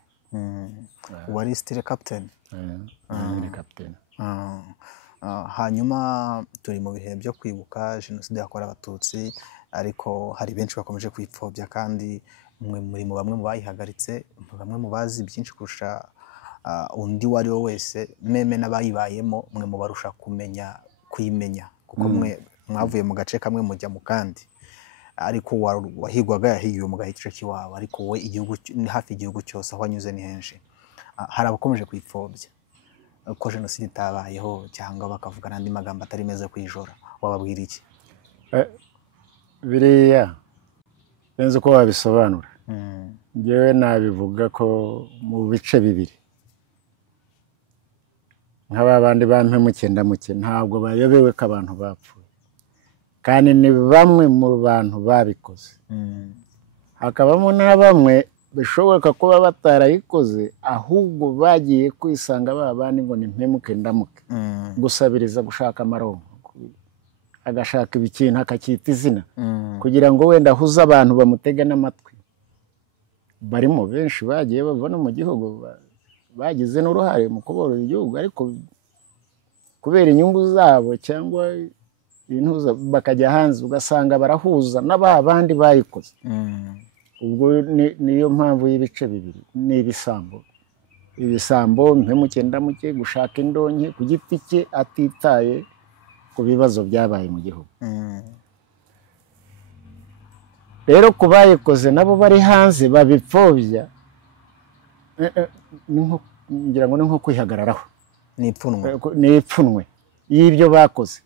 Wari still captain? Ni captain. Hanyuma turi mu bihe byo kwibuka jenoside yakorewe abatutsi ariko hari benshi bakomeje kwipfobya kandi muri mu bamwe mu bayihagaritse bamwe mu bazi byinshi kurusha undi wari we wese meme n'abayibayemo mwe mu barusha kuyimenya kuko mwe mwavuye mu gace kamwe mujya mu kandi ariko wahigwaga yahigiwe mu gahice kiwabo ariko we igihugu hafi igihugu cyose aho anyuze ni henshi hari abakomeje kwipfobya ko jenoside itabayeho cyangwa bakavuga n'andi magambo atari meza kwijora wababwira iki biriya benze uko wabisobanura ngewe nabivuga ko mu bice bibiri nk'abandi bampemukiye ndamuke ntabwo bayobewe ko abantu bapfuye kandi ni bamwe mu bantu babikoze hakabamo na bamwe bishoboka kuba batarayikoze ahubwo bagiye kwisanga babandi ngo ni mpemuke ndamuke gusabiriza gushaka amaronko agashaka ibikintu akacyita izina kugira ngo wenda ahuze abantu bamutega n'amatwi barimo benshi bagiye bava no mu gihugu bagize n'uruhare mu kuborora igihugu ariko kubera inyungu zabo cyangwa ibintu bakajya hanze ugasanga barahuza n'abandi bayikoze ubwo niyo mpamvu y'ibice bibiri ni ibisambo mpemuke ndamuke gushaka indonke ku giti cye atitaye ku bibazo byabaye mu gihugu rero ku bayikoze nabo bari hanze babipfobya ngira ngo ni nko kwihagararaho ni ipfunwe y'ibyo bakoze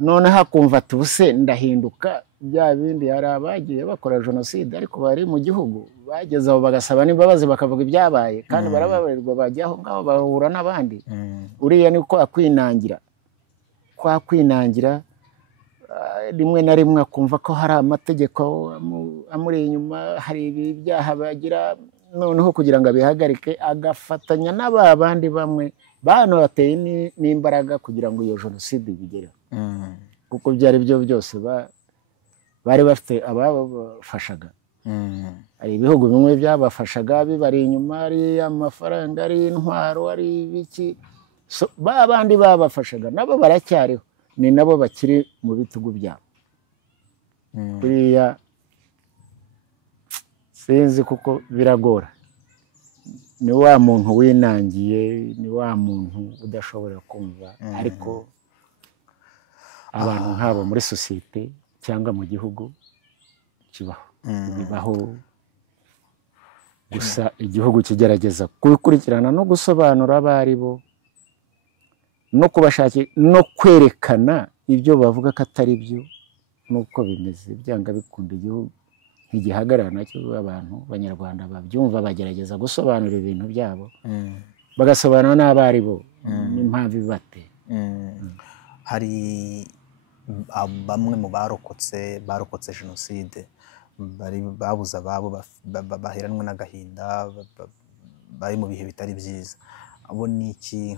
none hakumva tubuse ndahinduka bya bindi hari abagiye bakora jenoside ariko bari mu gihugu bageze aho bagasaba n'imbabazi bakavuga ibyabaye kandi barababarirwa bajya aho ngaho bahura n'abandi uriya ni kwa kwinangira rimwe na rimwe akumva ko hari amategeko amuri inyuma hari ibyaha bagira noneho kugira ngo abihagarike agafatanya n'abandi bamwe bano bateye n'imbaraga kugira ngo iyo jenoside ibigereho kuko byari byo byose bari bafite ababafashaga hari ibihugu bimwe byabafashaga bibari inyuma ari amafaranga ari intwaro ari ibiki babandi babafashaga nabo baracyariho ni nabo bakiri mu bitugu byabo buriya sinzi kuko biragora ni wa muntu winangiye ni wa muntu udashobora kumva ariko abantu nk'abo muri sosiyete cyangwa mu gihugu bibaho gusa igihugu kigerageza kubikurikirana no gusobanura abari bo no kubashakira no kwerekana ibyo bavuga ko atari byo nuko bimeze byanga bikunda igihugu ntigihagarara nacyo abantu banyarwanda babyumva bagerageza gusobanura ibintu byabo bagasobanura n'abari bo n'impamvu ibate hari bamwe mu barokotse jenoside babuze ababo baheranwe n'agahinda bari mu bihe bitari byiza abo ni iki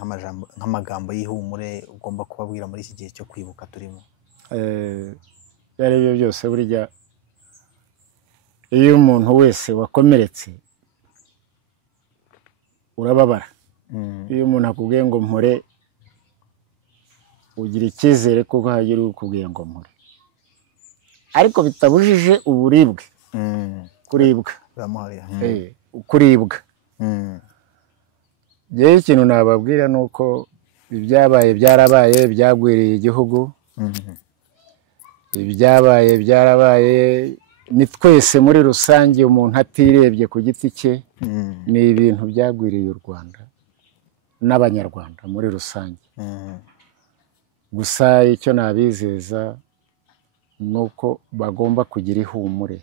nk'amagambo y'ihumure ugomba kubabwira muri iki gihe cyo kwibuka turimo byari byo byose burya iyo umuntu wese wakomeretse urababara iyo umuntu akubwiye ngo mpore ugira icyizere kuko hagira ukubwiye ngo mpore ariko bitabujije uburibwe kuribwa yewe ikintu nababwira ni uko ibyabaye byarabaye byagwiriye igihugu ibyabaye byarabaye ni twese muri rusange, umuntu atirebye ku giti cye. Ni ibintu byagwiriye u Rwanda n'abanyarwanda muri rusange. Gusa icyo nabizeza ni uko bagomba kugira ihumure,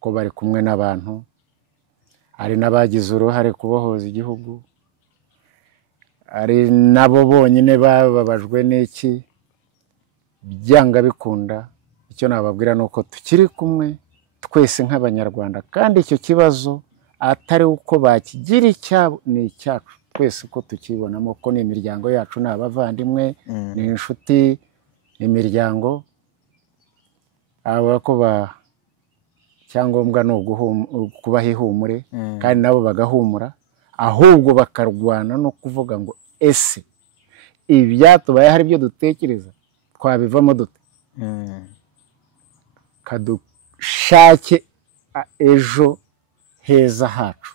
ko bari kumwe n'abantu, hari n'abagize uruhare kubohoza igihugu, hari nabo bonyine bababajwe n'iki. Byanga bikunda, icyo nababwira ni uko tukiri kumwe twese nk'abanyarwanda, kandi icyo kibazo atari uko bakigira icyabo, ni icyacu twese uko tukibonamo, ko ni imiryango yacu, ni abavandimwe, ni inshuti, imiryango. Aba ko cyangombwa ni kubaha ihumure, kandi nabo bagahumura, ahubwo bakarwana no kuvuga ngo ese ibyatubaye hari ibyo dutekereza twabivamo dute, kadushake ejo heza hacu.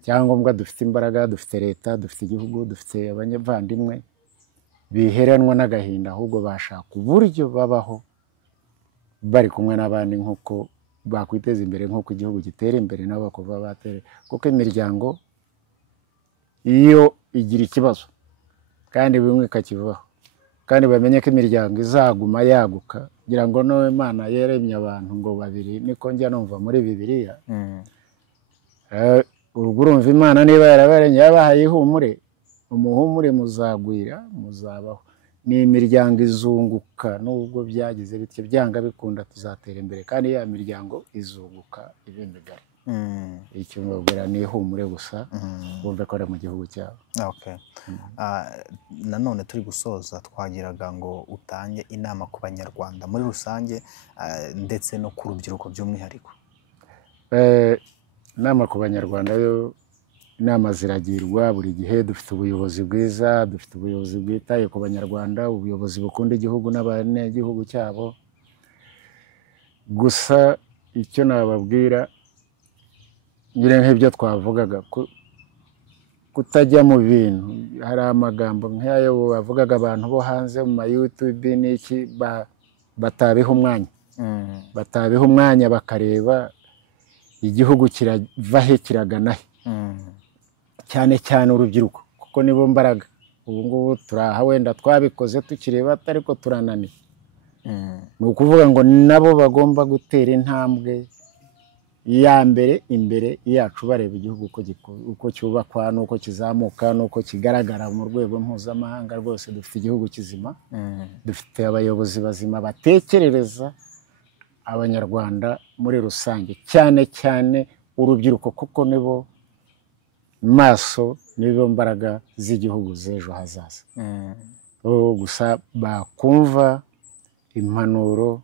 Cyangombwa dufite imbaraga, dufite leta, dufite igihugu, dufite abanyavandimwe, biheranwa n'agahinda, ahubwo bashaka uburyo babaho bari kumwe n'abandi, nk'uko bakwiteza imbere, nk'uko igihugu gitera imbere nabo bakuva batere. Kuko imiryango iyo igira ikibazo kandi bimwe ikakivaho, kandi bamenye ko imiryango izaguma yaguka, kugira ngo no Imana yeremye abantu ngo babiri, niko njya numva muri Bibiliya. Urumva Imana niba yarabaremye yabahaye ihumure, umuhumure muzagwira, muzabaho. Ni imiryango izunguka, nubwo byagize bityo, byanga bikunda tuzatera imbere, kandi ya miryango izunguka ibe migari. Icyo mbabwira ni ihumure gusa, bumve ko ari mu gihugu cyabo. Nanone turi gusoza, twagiraga ngo utange inama ku banyarwanda muri rusange, ndetse no ku rubyiruko by'umwihariko. Inama ku banyarwanda yo, inama ziragirwa buri gihe. Dufite ubuyobozi bwiza, dufite ubuyobozi bwitaye ku banyarwanda, ubuyobozi bukunda igihugu n'abanyagihugu cyabo. Gusa icyo nababwira, nyine nk'ibyo twavugaga, kutajya mu bintu. Hari amagambo nk'ayo bavugaga abantu bo hanze mu ma YouTube n'iki, batabiha umwanya bakareba igihugu kirava he kiragana he. Cyane cyane urubyiruko, kuko nibo mbaraga. Ubu ngubu turaha, wenda twabikoze tukiri bato ariko turananiwe. Ni ukuvuga ngo nabo bagomba gutera intambwe ya mbere imbere yacu, bareba igihugu uko cyubakwa, n'uko kizamuka, n'uko kigaragara mu rwego mpuzamahanga. Rwose dufite igihugu kizima, dufite abayobozi bazima batekerereza abanyarwanda muri rusange, cyane cyane urubyiruko, kuko nibo maso, nibo mbaraga z'igihugu z'ejo hazaza. Gusa bakumva impanuro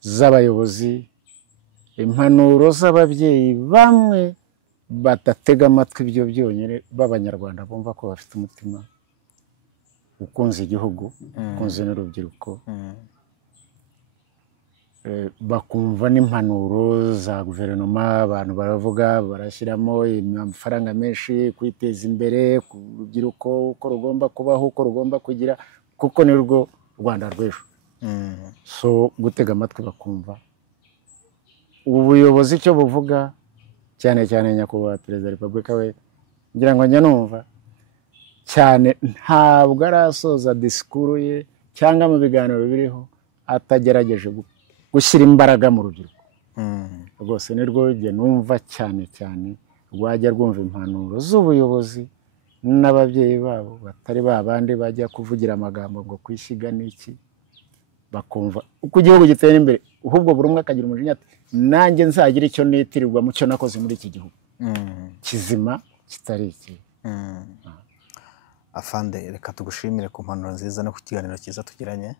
z'abayobozi, impanuro z'ababyeyi bamwe badatega amatwi ibyo byonyine, b'abanyarwanda bumva ko bafite umutima ukunze igihugu, ukunze n'urubyiruko. Bakumva n'impanuro za guverinoma. Abantu baravuga, barashyiramo amafaranga menshi kwiteza imbere ku rubyiruko, uko rugomba kubaho, uko rugomba kugira, kuko ni rwo Rwanda rw'ejo. So gutega amatwi bakumva ubuyobozi icyo buvuga, cyane cyane nyakubahwa Perezida wa Repubulika we, ngira ngo njya numva cyane, ntabwo arasoza disikuru ye cyangwa mu biganiro biriho atagerageje gushyira imbaraga mu rubyiruko. Rwose ni rwo njye numva cyane cyane rwajya rwumva impanuro z'ubuyobozi n'ababyeyi babo, batari babandi bajya kuvugira amagambo ngo kwishyiga n'iki. Bakumva uko igihugu gitera imbere, ahubwo buri umwe akagira umujinya ati, nanjye nzagira icyo nitirirwa mu cyo nakoze muri iki gihugu kizima kitari iki. Afande, reka tugushimire ku mpanuro nziza no ku kiganiro cyiza tugiranye.